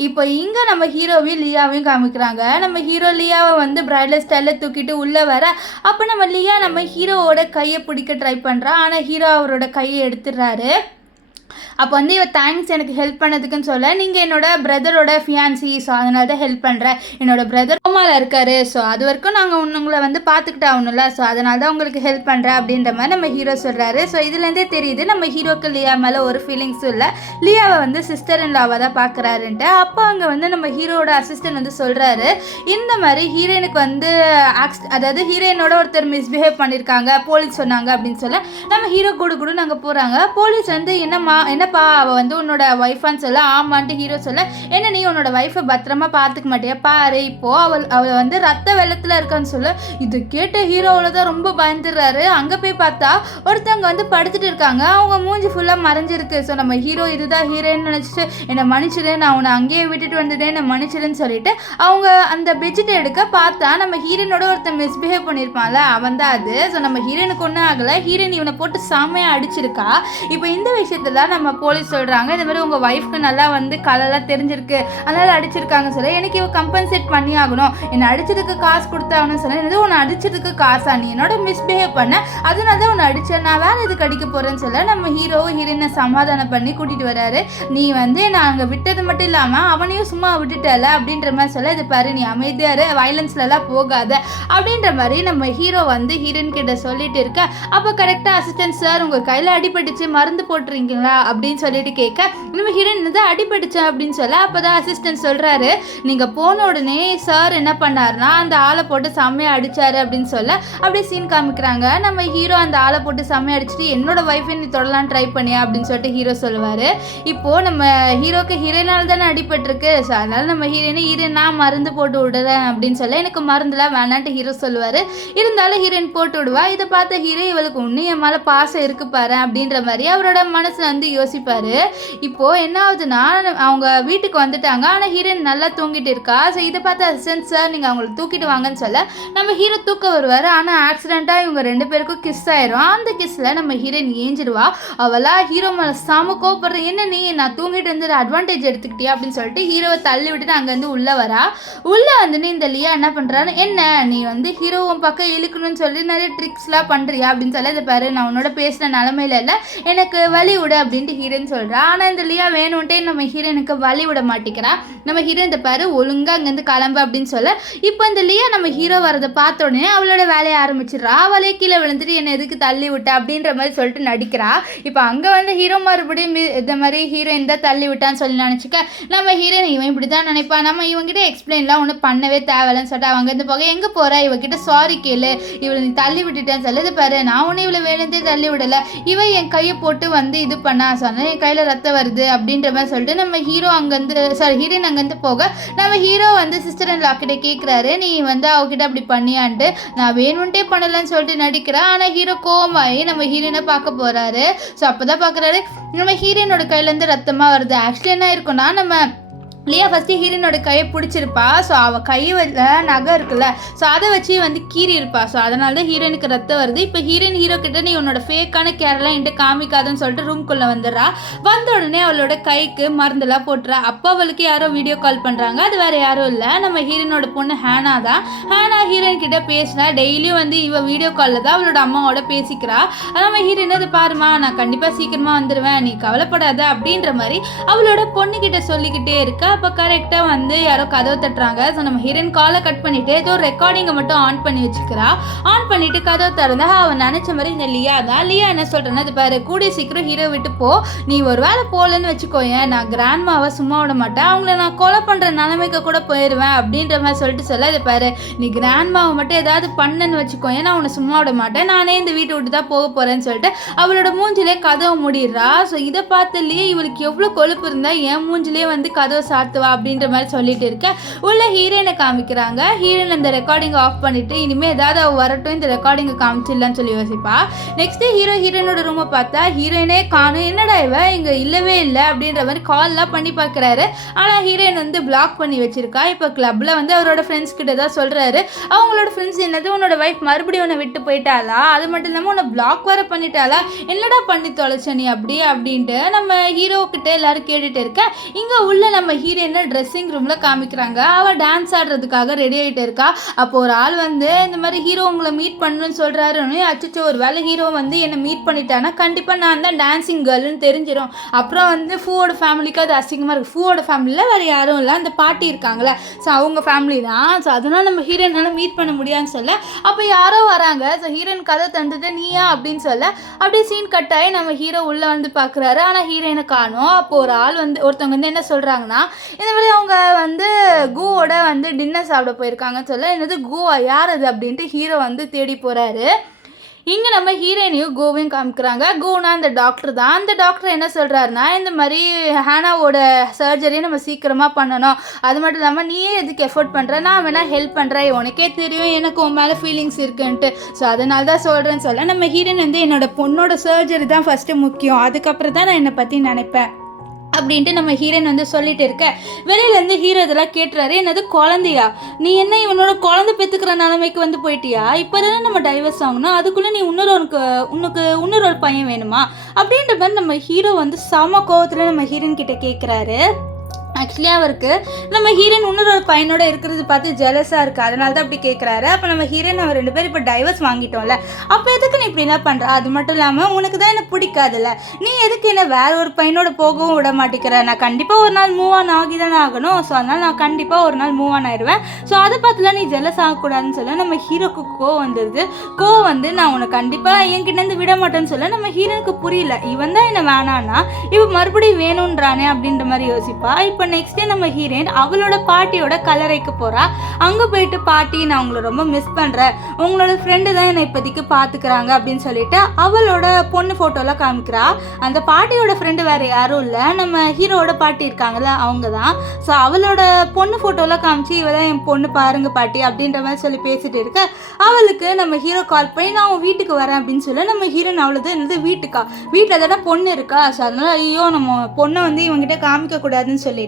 இப்போ இங்கே நம்ம ஹீரோவையும் லியாவையும் காமிக்கிறாங்க. நம்ம ஹீரோ லியாவை வந்து பிரைடல் ஸ்டைலில் தூக்கிட்டு உள்ளே வர, அப்போ நம்ம லியா நம்ம ஹீரோவோட கையை பிடிக்க ட்ரை பண்ணுறா. ஆனால் ஹீரோ அவரோட கையை எடுத்துடுறாரு. அப்போ வந்து இவ தேங்க்ஸ் எனக்கு ஹெல்ப் பண்ணதுக்குன்னு சொல்ல, நீங்கள் என்னோட பிரதரோட ஃபியான்சி, ஸோ அதனால தான் ஹெல்ப் பண்ணுறேன், என்னோட பிரதர் கோமாவில் இருக்காரு, ஸோ அது வரைக்கும் நாங்கள் உங்களை வந்து பார்த்துக்கிட்டு ஆகணும்ல, ஸோ அதனால தான் உங்களுக்கு ஹெல்ப் பண்ணுறேன் அப்படின்ற மாதிரி நம்ம ஹீரோ சொல்கிறாரு. ஸோ இதுலேருந்தே தெரியுது நம்ம ஹீரோக்கு லியா மேலே ஒரு ஃபீலிங்ஸும் இல்லை, லியாவை வந்து சிஸ்டர் இன் லாவாக தான் பார்க்குறாருன்ட்டு. அப்போ அங்கே வந்து நம்ம ஹீரோட அசிஸ்டன்ட் வந்து சொல்கிறாரு, இந்த மாதிரி ஹீரோயினுக்கு வந்து அதாவது ஹீரோயினோட ஒருத்தர் மிஸ்பிஹேவ் பண்ணியிருக்காங்க, போலீஸ் சொன்னாங்க அப்படின்னு சொல்ல, நம்ம ஹீரோ கூட நாங்கள் போகிறாங்க. போலீஸ் வந்து என்னப்பா அவள் வந்து உன்னோட ஒய்ஃபான்னு சொல்ல, ஆமான்ட்டு ஹீரோ சொல்ல, என்ன நீ உன்னோட ஒய்ஃபை பத்திரமா பார்த்துக்க மாட்டியா பாரு, இப்போது அவள் வந்து ரத்த வெள்ளத்தில் இருக்கான்னு சொல்ல. இது கேட்ட ஹீரோவில் தான் ரொம்ப பயந்துடுறாரு. அங்கே போய் பார்த்தா ஒருத்தவங்க வந்து படுத்துட்டு இருக்காங்க, அவங்க மூஞ்சி ஃபுல்லாக மறைஞ்சிருக்கு. ஸோ நம்ம ஹீரோ இதுதான் ஹீரோன்னு நினச்சிட்டு, என்னை மன்னிச்சிடு, நான் உன்னை அங்கேயே விட்டுட்டு வந்ததே என்னை மன்னிச்சிடுன்னு சொல்லிட்டு அவங்க அந்த பெட்ஷீட்டை எடுக்க பார்த்தா நம்ம ஹீரோனோட ஒருத்தன் மிஸ்பிஹேவ் பண்ணியிருப்பான்ல, அவன் தான் அது. ஸோ நம்ம ஹீரோனுக்கு ஒன்றும் ஆகலை, ஹீரோயின் இவனை போட்டு செம்மையாக அடிச்சிருக்கா. இப்போ இந்த விஷயத்தில் நம்ம போலீஸ் சொல்கிறாங்க, இந்த மாதிரி உங்கள் ஒய்ஃப்க்கு நல்லா வந்து கலெல்லாம் தெரிஞ்சிருக்கு, அதனால் அடிச்சிருக்காங்க சொல்ல, எனக்கு இவ கம்பன்சேட் பண்ணி ஆகணும், என்னை அடிச்சதுக்கு காசு கொடுத்தாகணும்னு சொல்ல, என்னது உன்னை அடிச்சதுக்கு காசா, நீ என்னோட மிஸ்பிஹேவ் பண்ண, அதனால தான் உன்னை அடித்தேன், நான் வேறு எதுக்கு அடிக்க போகிறேன்னு சொல்ல, நம்ம ஹீரோவும் ஹீரோயினை சமாதானம் பண்ணி கூட்டிகிட்டு வராரு. நீ வந்து நான் அங்கே விட்டது மட்டும் இல்லாமல் அவனையும் சும்மா விட்டுட்டல அப்படின்ற மாதிரி சொல்ல, இது பாரு நீ அமைதியாரு, வயலன்ஸ்லலாம் போகாத அப்படின்ற மாதிரி நம்ம ஹீரோ வந்து ஹீரோயின் கிட்ட சொல்லிட்டு இருக்க. அப்போ கரெக்டாக அசிஸ்டன்ட் சார் உங்கள் கையில் அடிபட்டுச்சு, மருந்து போட்டுறீங்களா அப்படின்னு சொல்லிட்டு கேட்க, நம்ம ஹீரோயின் வந்து அடிபட்டுச்சா அப்படின்னு சொல்ல, அப்போ தான் அசிஸ்டன்ட் சொல்கிறாரு, நீங்கள் போன உடனே சார் என்ன பண்ணாருன்னா அந்த ஆளை போட்டு செம்மையாக அடித்தார் அப்படின்னு சொல்ல, அப்படியே சீன் காமிக்கிறாங்க. நம்ம ஹீரோ அந்த ஆளை போட்டு செம்மையாக அடிச்சுட்டு என்னோட ஒய்ஃபை நீ தொடலாம் ட்ரை பண்ணியா அப்படின்னு சொல்லிட்டு ஹீரோ சொல்லுவார். இப்போது நம்ம ஹீரோக்கு ஹீரோயினால் தானே அடிபட்டிருக்கு, ஸோ அதனால் நம்ம ஹீரோயின் நான் மருந்து போட்டு விடுறேன் அப்படின்னு சொல்ல, எனக்கு மருந்துலாம் வேணான்ட்டு ஹீரோ சொல்லுவார். இருந்தாலும் ஹீரோயின் போட்டு விடுவா. இதை பார்த்த ஹீரோ இவளுக்கு இன்னும் என் மேலே பாசம் இருக்கு பாரு அப்படின்ற மாதிரி அவரோட மனசில் வந்து யோசிப்பார். இப்போது என்ன ஆகுதுன்னா, அவங்க வீட்டுக்கு வந்துட்டாங்க, ஆனால் ஹீரோயின் நல்லா தூங்கிட்டு இருக்கா. ஸோ இதை பார்த்து அசிஸ்டன்ட் சார் நீங்கள் அவங்களை தூக்கிட்டு வாங்கன்னு சொல்ல, நம்ம ஹீரோ தூக்க வருவார். ஆனால் ஆக்சிடெண்ட்டாக இவங்க 2 பேருக்கும் கிஸ் ஆயிரும். அந்த கிஸ்ஸில் நம்ம ஹீரோயின் ஏஞ்சிடுவா. அவளா ஹீரோ மேலே செம கோவப்படுற, என்ன நீ நான் தூங்கிட்டு இருந்து அட்வான்டேஜ் எடுத்துக்கிட்டியா அப்படின்னு சொல்லிட்டு ஹீரோவை தள்ளி விட்டுட்டு அங்கேருந்து உள்ளே வரா. உள்ளே வந்துன்னு இந்த லியா என்ன பண்ணுறான்னு, என்ன நீ வந்து ஹீரோவும் பக்கம் இழுக்கணும்னு சொல்லி நிறைய ட்ரிக்ஸ்லாம் பண்ணுறியா அப்படின்னு சொல்ல, இதை பாரு நான் உன்னோட பேசின நிலமையில இல்லை, எனக்கு வழி விடு அப்படின்ட்டு ஹீரோன்னு சொல்கிறா. ஆனால் இந்த லியா வேணும்ட்டே நம்ம ஹீரோனுக்கு வழி விட மாட்டேங்கிறா. நம்ம ஹீரோ இந்த பாரு ஒழுங்காக அங்கேருந்து கிளம்பு அப்படின்னு சொல்ல, இப்போ இந்த லியா நம்ம ஹீரோ வரதை பார்த்த உடனே அவளோட வேலையை ஆரம்பிச்சிடுறா. அவளே கீழே விழுந்துட்டு என்னை எதுக்கு தள்ளி விட்டா அப்படின்ற மாதிரி சொல்லிட்டு நடிக்கிறா. இப்போ அங்கே வந்து ஹீரோ மறுபடியும் இந்த மாதிரி ஹீரோயின் தான் தள்ளி விட்டான்னு சொல்லி நினச்சிக்க, நம்ம ஹீரோயின் இவன் இப்படி தான் நினைப்பா, நம்ம இவங்கிட்ட எக்ஸ்பிளைன்லாம் ஒன்றும் பண்ணவே தேவையில்லைன்னு சொல்லிட்டு அவங்க இந்த போக எங்கே போகிறா, இவகிட்ட சாரி கேளு, இவளை நீ தள்ளி விட்டுட்டேன்னு சொல்லி, பாரு நான் ஒன்றும் இவளை வேணுந்தே தள்ளி விடலை, இவன் என் கையை போட்டு வந்து இது பண்ணா சொன்னேன், என் கையில் ரத்தம் வருது அப்படின்ற மாதிரி சொல்லிட்டு நம்ம ஹீரோ அங்கேருந்து ஹீரோயின் அங்கேருந்து போக, நம்ம ஹீரோ வந்து சிஸ்டர் இன் லா கிட்ட கேட்குறாரு, நீ வந்து அவகிட்ட அப்படி பண்ணியான்ட்டு. நான் வேணும்ட்டே பண்ணலன்னு சொல்லிட்டு நடிக்கிறேன். ஆனால் ஹீரோ கோவமாகி நம்ம ஹீரோயினை பார்க்க போகிறாரு. ஸோ அப்போ தான் பார்க்குறாரு நம்ம ஹீரோயினோட கையிலேருந்து ரத்தமாக வருது. ஆக்சுவலி என்ன இருக்குன்னா, நம்ம லியா ஃபஸ்ட்டு ஹீரோனோட கையை பிடிச்சிருப்பா. ஸோ அவள் கையில் நகை இருக்குல்ல, ஸோ அதை வச்சு வந்து கீறி இருப்பா. ஸோ அதனால தான் ஹீரோனுக்கு ரத்தம் வருது. இப்போ ஹீரோ கிட்ட நீ உன்னோட ஃபேக்கான கேரெல்லாம் என்கிட்ட காமிக்காதுன்னு சொல்லிட்டு ரூம்குள்ளே வந்துடுறா. வந்த உடனே அவளோட கைக்கு மருந்தெல்லாம் போட்டுறா. அப்போ அவளுக்கு யாரோ வீடியோ கால் பண்ணுறாங்க. அது வேறு யாரும் இல்லை, நம்ம ஹீரோனோட பொண்ணு ஹேனா தான். ஹேனா ஹீரோயின் கிட்ட பேசினா டெய்லியும் வந்து இவள் வீடியோ காலில் தான் அவளோட அம்மாவோட பேசிக்கிறா. நம்ம ஹீரோயின் அது பாருமா, நான் கண்டிப்பாக சீக்கிரமாக வந்துடுவேன், நீ கவலைப்படாத அப்படின்ற மாதிரி அவளோட பொண்ணுக்கிட்ட சொல்லிக்கிட்டே இருக்கா. அப்போ கரெக்டாக வந்து யாரோ கதவை தட்டுறாங்க. ஸோ நம்ம ஹீரோயின் காலை கட் பண்ணிவிட்டு ஏதோ ரெக்கார்டிங்கை மட்டும் ஆன் பண்ணி வச்சுக்கிறா. ஆன் பண்ணிவிட்டு கதவை திறந்தா அவன் நினச்ச மாதிரி இந்த லியா தான். லியா என்ன சொல்கிறேன்னா, அது பாரு, கூடிய சீக்கிரம் ஹீரோ விட்டு போ, நீ ஒரு வேலை போகலன்னு வச்சுக்கோயேன், நான் கிராண்ட்மாவை சும்மா விட மாட்டேன், அவங்கள நான் கொலை பண்ணுற நிலைமைக்கு கூட போயிடுவேன் அப்படின்ற மாதிரி சொல்லிட்டு சொல்ல, இது பாரு, நீ கிராண்ட்மாவை மட்டும் ஏதாவது பண்ணுன்னு வச்சுக்கோயேன், நான் உன்னை சும்மா விட மாட்டேன், நானே இந்த வீட்டை விட்டு தான் போக போகிறேன்னு சொல்லிட்டு அவளோட மூஞ்சிலே கதவை மூடிடுறா. ஸோ இதை பார்த்துலேயே இவளுக்கு எவ்வளோ கொழுப்பு இருந்தால் என் மூஞ்சிலே வந்து கதவை சாத்துவா அப்படின்ற மாதிரி சொல்லிட்டு இருக்க. உள்ள ஹீரோயினை காமிக்கிறாங்க. ஹீரோயின் அந்த ரெக்கார்டிங் ஆஃப் பண்ணிட்டு இனிமேல் ஏதாவது அவள் வரட்டும், இந்த ரெக்கார்டிங்கை காமிச்சிடலான்னு சொல்லி யோசிப்பா. நெக்ஸ்ட் ஹீரோயினோட ரூமை பார்த்தா ஹீரோயினே காணும். என்னடா இவ இங்கே இல்லவே இல்லை அப்படின்ற மாதிரி கால்லாம் பண்ணி பார்க்குறாரு. ஆனால் ஹீரோயின் வந்து பிளாக் பண்ணி வச்சிருக்கா. இப்போ கிளப்பில் வந்து அவரோட ஃப்ரெண்ட்ஸ் கிட்ட தான் சொல்கிறாரு. அவங்களோட ஃப்ரெண்ட்ஸ் என்னது, உன்னோட வைஃப் மறுபடியும் உன்னை விட்டு போயிட்டாளா, அது மட்டும் இல்லாமல் உன்னை பிளாக் வர பண்ணிட்டாளா, என்னடா பண்ணி தொலைச்ச நீ அப்படி அப்படின்ட்டு நம்ம ஹீரோ கிட்ட எல்லாரும் கேட்டுட்டு இருக்க. இங்கே உள்ள நம்ம ஹீரோயினை ட்ரெஸ்ஸிங் ரூமில் காமிக்கிறாங்க. அவள் டான்ஸ் ஆடுறதுக்காக ரெடி ஆகிட்டு இருக்கா. அப்போ ஒரு ஆள் வந்து இந்த மாதிரி ஹீரோ உங்களை மீட் பண்ணணும்னு சொல்கிறாரு. அச்சோ, ஒரு வேளை ஹீரோ வந்து என்னை மீட் பண்ணிட்டானா கண்டிப்பாக நான் தான் டான்ஸிங் கேர்ள்னு தெரிஞ்சிடும். அப்புறம் வந்து ஃபூவோட ஃபேமிலிக்கு அது அசிங்கமாக இருக்குது. ஃபூவோட ஃபேமிலியில் வேறு யாரும் இல்லை, அந்த பாட்டி இருக்காங்களே, ஸோ அவங்க ஃபேமிலி தான். ஸோ அதனால் நம்ம ஹீரோயினால் மீட் பண்ண முடியாதுன்னு சொல்ல, அப்போ யாரோ வராங்க. ஸோ ஹீரோயின் கதை தந்துட்டு நீயா அப்படின்னு சொல்ல, அப்படியே சீன் கட் ஆகி நம்ம ஹீரோ உள்ளே வந்து பார்க்குறாரு. ஆனால் ஹீரோயினை காணோம். அப்போ ஒரு ஆள் வந்து ஒருத்தவங்க வந்து என்ன சொல்கிறாங்கன்னா, இந்த மாதிரி அவங்க வந்து கூவோட வந்து டின்னர் சாப்பிட போயிருக்காங்கன்னு சொல்ல, என்னது கூவா, யார் அது அப்படின்ட்டு ஹீரோ வந்து தேடி போகிறாரு. இங்கே நம்ம ஹீரோயினையும் கோவையும் காமிக்கிறாங்க. கோனா அந்த டாக்டர் தான். அந்த டாக்டர் என்ன சொல்கிறாருன்னா, இந்த மாதிரி ஹேனாவோட சர்ஜரியை நம்ம சீக்கிரமாக பண்ணணும், அது மட்டும் இல்லாமல் நீயே எதுக்கு எஃபோர்ட் பண்ணுற, நான் வேணால் ஹெல்ப் பண்ணுறேன், உனக்கே தெரியும் எனக்கு உன் மேலே ஃபீலிங்ஸ் இருக்குன்ட்டு, ஸோ அதனால தான் சொல்கிறேன்னு சொல்ல, நம்ம ஹீரோயின் வந்து என்னோட பொண்ணோட சர்ஜரி தான் ஃபஸ்ட்டு முக்கியம், அதுக்கப்புறம் தான் நான் என்னை பற்றி நினைப்பேன் அப்படின்ட்டு நம்ம ஹீரோயின் வந்து சொல்லிட்டு இருக்க. வெளியிலேருந்து ஹீரோ இதெல்லாம் கேட்டுறாரு. என்னது குழந்தையா, நீ என்ன இவனோட குழந்தை பெற்றுக்கிற நிலைமைக்கு வந்து போயிட்டியா, இப்போ தானே நம்ம டைவர்ஸ் ஆகணும், அதுக்குள்ளே நீ உனக்கு இன்னொரு பையன் வேணுமா அப்படின்ற மாதிரி நம்ம ஹீரோ வந்து சம கோவத்தில் நம்ம ஹீரோயின் கிட்ட கேட்குறாரு. ஆக்சுவலி அவருக்கு நம்ம ஹீரோயின் இன்னொரு பையனோட இருக்கிறது பார்த்து ஜெலஸாக இருக்குது, அதனால தான் அப்படி கேட்குறாரு. அப்போ நம்ம ஹீரோயின் அவர் 2 பேரும் இப்போ டைவர்ஸ் வாங்கிட்டோம்ல, அப்போ எதுக்கு நீ இப்படிலாம் பண்ணுற, அது மட்டும் இல்லாமல் உனக்கு தான் எனக்கு பிடிக்காதுல்ல, நீ எதுக்கு என்ன வேற ஒரு பையனோட போகவும் விட மாட்டேங்கிற, நான் கண்டிப்பாக ஒரு நாள் மூவ் ஆன் ஆகி தானே ஆகணும், ஸோ அதனால் நான் கண்டிப்பாக ஒரு நாள் மூவ் ஆன் ஆயிடுவேன், ஸோ அதை பார்த்துலாம் நீ ஜெலஸ் ஆகக்கூடாதுன்னு சொல்ல நம்ம ஹீரோக்கு கோவம் வந்துடுது. கோவம் வந்து நான் உனக்கு கண்டிப்பாக என்கிட்டேருந்து விட மாட்டேன்னு சொல்ல நம்ம ஹீரோனுக்கு புரியல, இவன் தான் என்ன வேணான்னா இவன் மறுபடியும் வேணுன்றானே அப்படின்ற மாதிரி யோசிப்பா. இப்போ நெக்ஸ்ட் டே நம்ம ஹீரோயின் அவளோட பாட்டியோட கல்லறைக்கு போகிறா. அங்கே போயிட்டு, பாட்டி நான் உங்களை ரொம்ப மிஸ் பண்ணுறேன், உங்களோட ஃப்ரெண்டு தான் என்னை இப்போதைக்கு பார்த்துக்கிறாங்க அப்படின்னு சொல்லிட்டு அவளோட பொண்ணு ஃபோட்டோலாம் காமிக்கிறா. அந்த பாட்டியோட ஃப்ரெண்டு வேறு யாரும் இல்லை, நம்ம ஹீரோவோட பாட்டி இருக்காங்கல்ல அவங்க தான். ஸோ அவளோட பொண்ணு ஃபோட்டோலாம் காமிச்சு இவ தான் என் பொண்ணு பாருங்க பாட்டி அப்படின்ற மாதிரி சொல்லி பேசிட்டு இருக்க. அவளுக்கு நம்ம ஹீரோ கால் பண்ணி நான் அவன் வீட்டுக்கு வரேன் அப்படின்னு சொல்ல நம்ம ஹீரோயின் அவ்வளோதான் என்னது வீட்டுக்கா, வீட்டில் தானே பொண்ணு இருக்கா, ஸோ அதனால ஐயோ நம்ம பொண்ணை வந்து இவங்ககிட்ட காமிக்கக்கூடாதுன்னு சொல்லிட்டு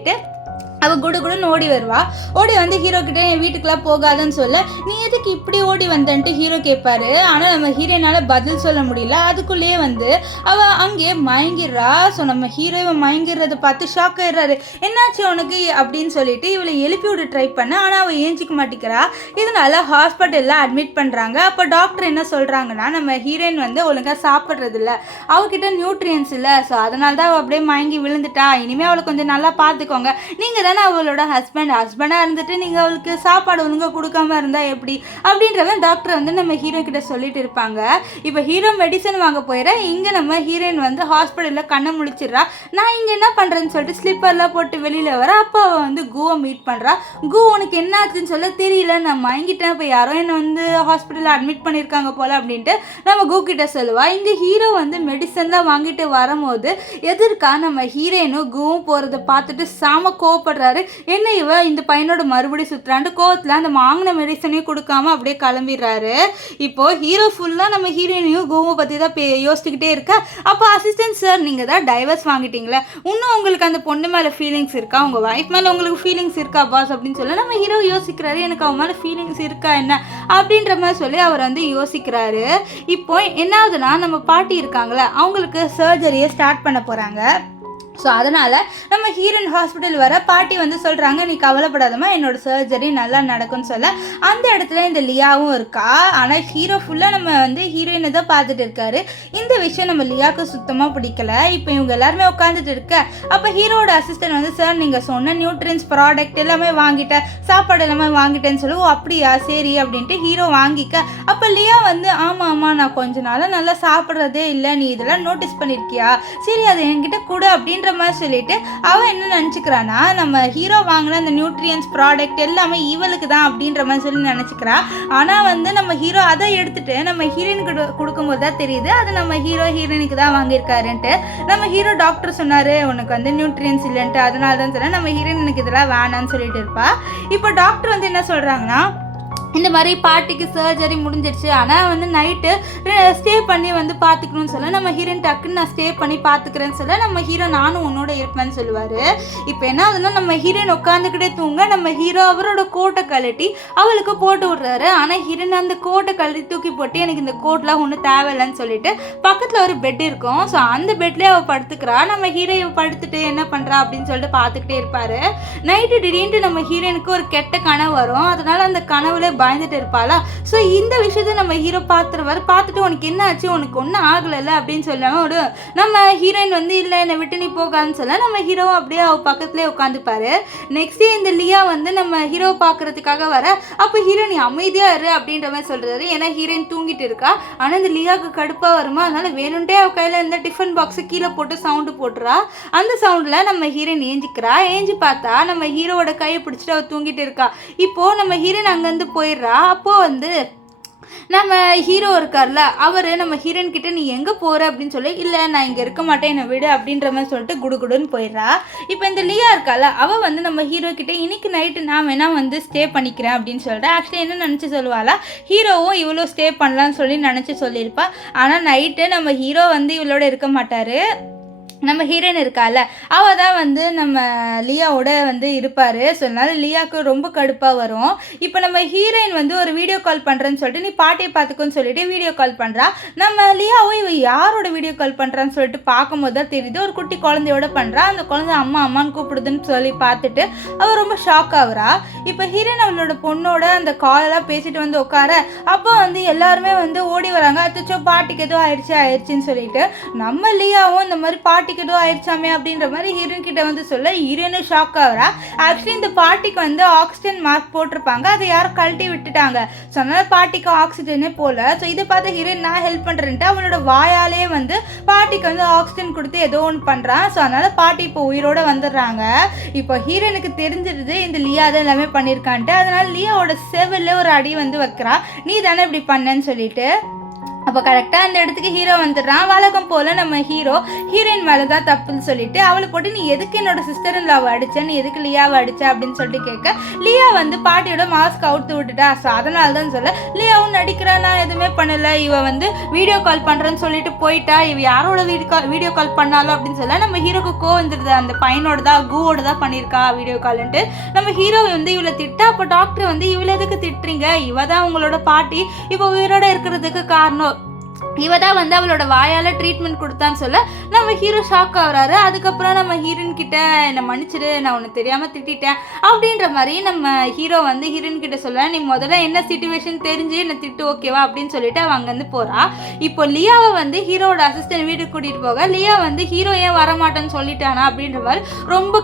அவள் குடுகுடுன்னு ஓடி வருவா. ஓடி வந்து ஹீரோ கிட்ட என் வீட்டுக்குலாம் போகாதுன்னு சொல்ல, நீ எதுக்கு இப்படி ஓடி வந்தன்ட்டு ஹீரோ கேட்பாரு. ஆனால் நம்ம ஹீரோயினால் பதில் சொல்ல முடியல. அதுக்குள்ளேயே வந்து அவள் அங்கேயே மயங்கிடுறா. ஸோ நம்ம ஹீரோவை மயங்கிடுறதை பார்த்து ஷாக் ஆயிடுறாரு. என்னாச்சு உனக்கு அப்படின்னு சொல்லிட்டு இவளை எழுப்பி விட ட்ரை பண்ண, ஆனால் அவள் ஏஞ்சிக்க மாட்டேங்கிறா. இதனால ஹாஸ்பிட்டலில் அட்மிட் பண்ணுறாங்க. அப்போ டாக்டர் என்ன சொல்கிறாங்கன்னா, நம்ம ஹீரோயின் வந்து ஒழுங்காக சாப்பிட்றது இல்லை, அவகிட்ட நியூட்ரியன்ஸ் இல்லை, ஸோ அதனால தான் அவள் அப்படியே மயங்கி விழுந்துட்டா, இனிமேல் அவளை கொஞ்சம் நல்லா பார்த்துக்கோங்க, நீங்கள் அவளோட ஹஸ்பண்டாக இருந்துட்டு நீங்க அவளுக்கு சாப்பாடு ஒழுங்கா கொடுக்காம இருந்தா எப்படி அப்படின்றத டாக்டர் வந்து நம்ம ஹீரோ கிட்ட சொல்லிட்டு இருப்பாங்க. இப்போ ஹீரோ மெடிசன் வாங்க போயிட, இங்க நம்ம ஹீரோயின் வந்து ஹாஸ்பிட்டல்ல கண்ணை முழிச்சிடுறா. நான் இங்க என்ன பண்றேன்னு சொல்லிட்டு ஸ்லிப்பர்லாம் போட்டு வெளியில வர. அப்போ அவள் வந்து கூவை மீட் பண்றா. கூ உனக்கு என்ன ஆச்சுன்னு சொல்ல, தெரியல நான் மயங்கிட்டேன், இப்போ யாரோ என்னை வந்து ஹாஸ்பிட்டலில் அட்மிட் பண்ணியிருக்காங்க போல அப்படின்ட்டு நம்ம கூ கிட்ட சொல்லுவா. இங்க ஹீரோ வந்து மெடிசன்லாம் வாங்கிட்டு வரும்போது எதிர்க்கா நம்ம ஹீரோயினும் கூவும் போறதை பார்த்துட்டு சாம கோவப்படுற. பார்க்குறாரு. என்ன இவ இந்த பையனோட மறுபடி சுற்றுறான்ட்டு கோவத்தில் அந்த வாங்கின மெடிசனையும் கொடுக்காம அப்படியே கிளம்பிடுறாரு. இப்போது ஹீரோ ஃபுல்லாக நம்ம ஹீரோயினையும் கோவை பற்றி தான் யோசிச்சுக்கிட்டே இருக்கா. அப்போ அசிஸ்டன்ட் சார் நீங்கள் தான் டைவர்ஸ் வாங்கிட்டீங்களே, இன்னும் உங்களுக்கு அந்த பொண்ணு மேலே ஃபீலிங்ஸ் இருக்கா, உங்கள் ஒய்ஃப் மேலே உங்களுக்கு ஃபீலிங்ஸ் இருக்கா பாஸ் அப்படின்னு சொல்லி நம்ம ஹீரோ யோசிக்கிறாரு. எனக்கு அவன் மேலே ஃபீலிங்ஸ் இருக்கா என்ன அப்படின்ற மாதிரி சொல்லி அவர் வந்து யோசிக்கிறாரு. இப்போ என்ன ஆகுதுன்னா நம்ம பாட்டி இருக்காங்களே அவங்களுக்கு சர்ஜரியை ஸ்டார்ட் பண்ண போகிறாங்க. ஸோ அதனால் நம்ம ஹீரோயின் ஹாஸ்பிட்டல் வர பாட்டி வந்து சொல்கிறாங்க, நீ கவலைப்படாதமா என்னோட சர்ஜரி நல்லா நடக்கும்னு சொல்ல அந்த இடத்துல இந்த லியாவும் இருக்கா. ஆனால் ஹீரோ ஃபுல்லாக நம்ம வந்து ஹீரோயினை தான் பார்த்துட்டு இருக்காரு. இந்த விஷயம் நம்ம லியாவுக்கு சுத்தமாக பிடிக்கல. இப்போ இவங்க எல்லாருமே உட்காந்துட்டு இருக்க அப்போ ஹீரோட அசிஸ்டன்ட் வந்து சார் நீங்கள் சொன்ன நியூட்ரியன்ஸ் ப்ராடக்ட் எல்லாமே வாங்கிட்டேன், சாப்பாடு எல்லாமே வாங்கிட்டேன்னு சொல்லி, ஓ அப்படியா சரி அப்படின்ட்டு ஹீரோ வாங்கிக்க. அப்போ லியா வந்து ஆமாம் நான் கொஞ்ச நாளாக நல்லா சாப்பிட்றதே இல்லை, நீ இதெல்லாம் நோட்டீஸ் பண்ணியிருக்கியா, சரி அதை என்கிட்ட கூட அப்படின்ற மாதிரி சொல்லிட்டு அவன் என்ன நினச்சிக்கிறான்னா நம்ம ஹீரோ வாங்கின அந்த நியூட்ரியன்ஸ் ப்ராடக்ட் எல்லாமே இவளுக்கு தான் அப்படின்ற மாதிரி சொல்லி நினச்சிக்கிறா. ஆனால் வந்து நம்ம ஹீரோ அதை எடுத்துட்டு நம்ம ஹீரோயினுக்கு கொடுக்கும்போது தான் தெரியுது அது நம்ம ஹீரோயினுக்கு தான் வாங்கியிருக்காருன்ட்டு. நம்ம ஹீரோ டாக்டர் சொன்னார் உனக்கு வந்து நியூட்ரியன்ஸ் இல்லைன்ட்டு, அதனால தான் சொன்னால் நம்ம ஹீரோயினுக்கு இதெல்லாம் வேணான்னு சொல்லிட்டு இருப்பா. இப்போ டாக்டர் வந்து என்ன சொல்கிறாங்கன்னா இந்த மாதிரி பாட்டிக்கு சர்ஜரி முடிஞ்சிருச்சு, ஆனால் வந்து நைட்டு ஸ்டே பண்ணி வந்து பார்த்துக்கணும்னு சொல்ல நம்ம ஹீரோயின் டக்குன்னு நான் ஸ்டே பண்ணி பார்த்துக்கிறேன்னு சொல்ல நம்ம ஹீரோ நானும் உன்னோட இருப்பேன்னு சொல்லுவார். இப்போ என்ன ஆகுதுன்னா நம்ம ஹீரோயின் உட்காந்துக்கிட்டே தூங்க நம்ம ஹீரோ அவரோட கோட்டை கழட்டி அவளுக்கு போட்டு விட்றாரு. ஆனால் ஹீரோயின் அந்த கோட்டை கழட்டி தூக்கி போட்டு எனக்கு இந்த கோட்லாம் ஒன்றும் தேவையில்லைன்னு சொல்லிட்டு பக்கத்தில் ஒரு பெட் இருக்கும். ஸோ அந்த பெட்லேயே அவள் படுத்துக்கிறா. நம்ம ஹீரோ படுத்துட்டு என்ன பண்ணுறா அப்படின்னு சொல்லிட்டு பார்த்துக்கிட்டே இருப்பார். நைட்டு திடீர்னு நம்ம ஹீரோயினுக்கு ஒரு கெட்ட கனவு வரும். அதனால அந்த கனவுல பயந்துட்டு இருப்பாளா. ஸோ இந்த விஷயத்த நம்ம ஹீரோ பார்த்துட்டு உனக்கு என்ன ஆச்சு, உனக்கு ஒன்றும் ஆகலைல்ல அப்படின்னு சொல்லாம நம்ம ஹீரோயின் வந்து இல்லை என்னை விட்டு நீ போகாதுன்னு சொல்ல நம்ம ஹீரோவும் அப்படியே அவள் பக்கத்துலேயே உட்காந்துப்பாரு. நெக்ஸ்ட் டே இந்த லியா வந்து நம்ம ஹீரோ பார்க்கறதுக்காக வர அப்போ ஹீரோ நீ அமைதியாக இரு அப்படின்ற மாதிரி சொல்கிறாரு. ஏன்னா ஹீரோயின் தூங்கிட்டு இருக்கா. ஆனால் இந்த லியாவுக்கு கடுப்பாக வருமா, அதனால வேணும்ட்டே அவள் கையில் இருந்த டிஃபன் பாக்ஸை கீழே போட்டு சவுண்டு போட்டுறா. அந்த சவுண்டில் நம்ம ஹீரோயின் ஏஞ்சிக்கிறா. ஏஞ்சி பார்த்தா நம்ம ஹீரோவோட கையை பிடிச்சிட்டு அவள் தூங்கிட்டு இருக்கா. இப்போது நம்ம ஹீரோயின் அங்கேருந்து போயிடுறா. அப்போது வந்து நம்ம ஹீரோ இருக்கார்ல அவர் நம்ம ஹீரோயின் கிட்ட நீ எங்கே போகிற அப்படின்னு சொல்லி இல்லை நான் இங்கே இருக்க மாட்டேன் என்னை விடு அப்படின்ற மாதிரி சொல்லிட்டு குடுகுடுன்னு போயிடுறா. இப்போ இந்த லியா இருக்கால அவள் வந்து நம்ம ஹீரோ கிட்ட இன்னைக்கு நைட்டு நான் வேணா வந்து ஸ்டே பண்ணிக்கிறேன் அப்படின்னு சொல்கிறேன். ஆக்சுவலி என்ன நினச்சி சொல்லுவாளா, ஹீரோவும் இவ்வளோ ஸ்டே பண்ணலான்னு சொல்லி நினச்சி சொல்லியிருப்பா. ஆனால் நைட்டு நம்ம ஹீரோ வந்து இவளோட இருக்க மாட்டார். நம்ம ஹீரோயின் இருக்கால அவள் தான் வந்து நம்ம லியாவோட வந்து இருப்பார். ஸோ அதனால லியாவுக்கு ரொம்ப கடுப்பாக வரும். இப்போ நம்ம ஹீரோயின் வந்து ஒரு வீடியோ கால் பண்ணுறேன்னு சொல்லிட்டு நீ பாட்டியை பார்த்துக்கோன்னு சொல்லிட்டு வீடியோ கால் பண்ணுறா. நம்ம லியாவும் இவன் யாரோட வீடியோ கால் பண்ணுறான்னு சொல்லிட்டு பார்க்கும்போது தான் தெரியுது ஒரு குட்டி குழந்தையோட பண்ணுறா. அந்த குழந்தை அம்மா அம்மான்னு கூப்பிடுதுன்னு சொல்லி பார்த்துட்டு அவள் ரொம்ப ஷாக் ஆகுறா. இப்போ ஹீரோயின் அவளோட பொண்ணோட அந்த காலெல்லாம் பேசிட்டு வந்து உட்கார அப்போ வந்து எல்லாருமே வந்து ஓடி வராங்க. அச்சோ பாட்டிக்கு எதுவும் ஆயிடுச்சுன்னு சொல்லிட்டு நம்ம லியாவும் இந்த மாதிரி பாட்டி ஏதோ ஆயிடுச்சாமே அப்படின்ற மாதிரி ஹீரோயின் கிட்ட வந்து சொல்ல ஹீரோயினும் ஷாக் ஆகிறா. ஆக்சுவலி இந்த பாட்டிக்கு வந்து ஆக்சிஜன் மாஸ்க் போட்டிருப்பாங்க, அதை யாரும் கழட்டி விட்டுட்டாங்க. ஸோ அதனால பாட்டிக்கு ஆக்சிஜனே போல. ஸோ இதை பார்த்து ஹீரோயின் நான் ஹெல்ப் பண்ணுறேன்ட்டு அவளோட வாயாலே வந்து பாட்டிக்கு வந்து ஆக்சிஜன் கொடுத்து ஏதோ ஒன்று பண்ணுறான். ஸோ அதனால பாட்டி இப்போ உயிரோட வந்துடுறாங்க. இப்போ ஹீரோயினுக்கு தெரிஞ்சிருது இந்த லியா தான் எல்லாமே பண்ணியிருக்கான்ட்டு. அதனால லியாவோட செவிலில் ஒரு அடி வந்து வைக்கிறா, நீ தானே இப்படி பண்ணேன்னு சொல்லிட்டு. அப்போ கரெக்டாக அந்த இடத்துக்கு ஹீரோ வந்துடுறான். வழக்கம் போல் நம்ம ஹீரோயின் மேலே தான் தப்புன்னு சொல்லிட்டு அவளை போட்டு நீ எதுக்கு என்னோட சிஸ்டர் இன் லாவை அடிச்ச, நீ எதுக்கு லியாவை அடிச்ச அப்படின்னு சொல்லிட்டு கேட்க லியா வந்து பாட்டியோட மாஸ்க் அவுத்து விட்டுட்டா. ஸோ அதனால தான் சொல்ல லியாவும் நடிக்கிறா, நான் எதுவுமே பண்ணலை, இவ வந்து வீடியோ கால் பண்ணுறேன்னு சொல்லிட்டு போயிட்டா, இவ யாரோட வீடியோ கால் பண்ணாலும் அப்படின்னு சொல்ல நம்ம ஹீரோக்கு வந்துடுது, அந்த பையனோட தான் கூவோட தான் பண்ணியிருக்கா வீடியோ கால்ன்ட்டு. நம்ம ஹீரோ வந்து இவளை திட்டா. அப்போ டாக்டர் வந்து இவளை எதுக்கு திட்டுறீங்க, இவ தான் உங்களோட பாட்டி இப்போ உயிரோட இருக்கிறதுக்கு காரணம், இவ தான் வந்து அவளோட வாயால் ட்ரீட்மெண்ட் கொடுத்தான்னு சொல்ல நம்ம ஹீரோ ஷாக் ஆகுறாரு. அதுக்கப்புறம் நம்ம ஹீரோயின் கிட்ட என்னை மன்னிச்சிடு, நான் உனக்கு தெரியாமல் திட்டேன் அப்படின்ற மாதிரி நம்ம ஹீரோ வந்து ஹீரோயின் கிட்ட சொல்ல நீ முதல்ல என்ன சிச்சுவேஷன் தெரிஞ்சு என்னை திட்டு ஓகேவா அப்படின்னு சொல்லிட்டு அவன் அங்கேருந்து போகிறா. இப்போ லியாவை வந்து ஹீரோட அசிஸ்டன்ட் வீட்டுக்கு கூட்டிகிட்டு போக லியா வந்து ஹீரோ ஏன் வரமாட்டேன்னு சொல்லிட்டானா அப்படின்ற மாதிரி ரொம்ப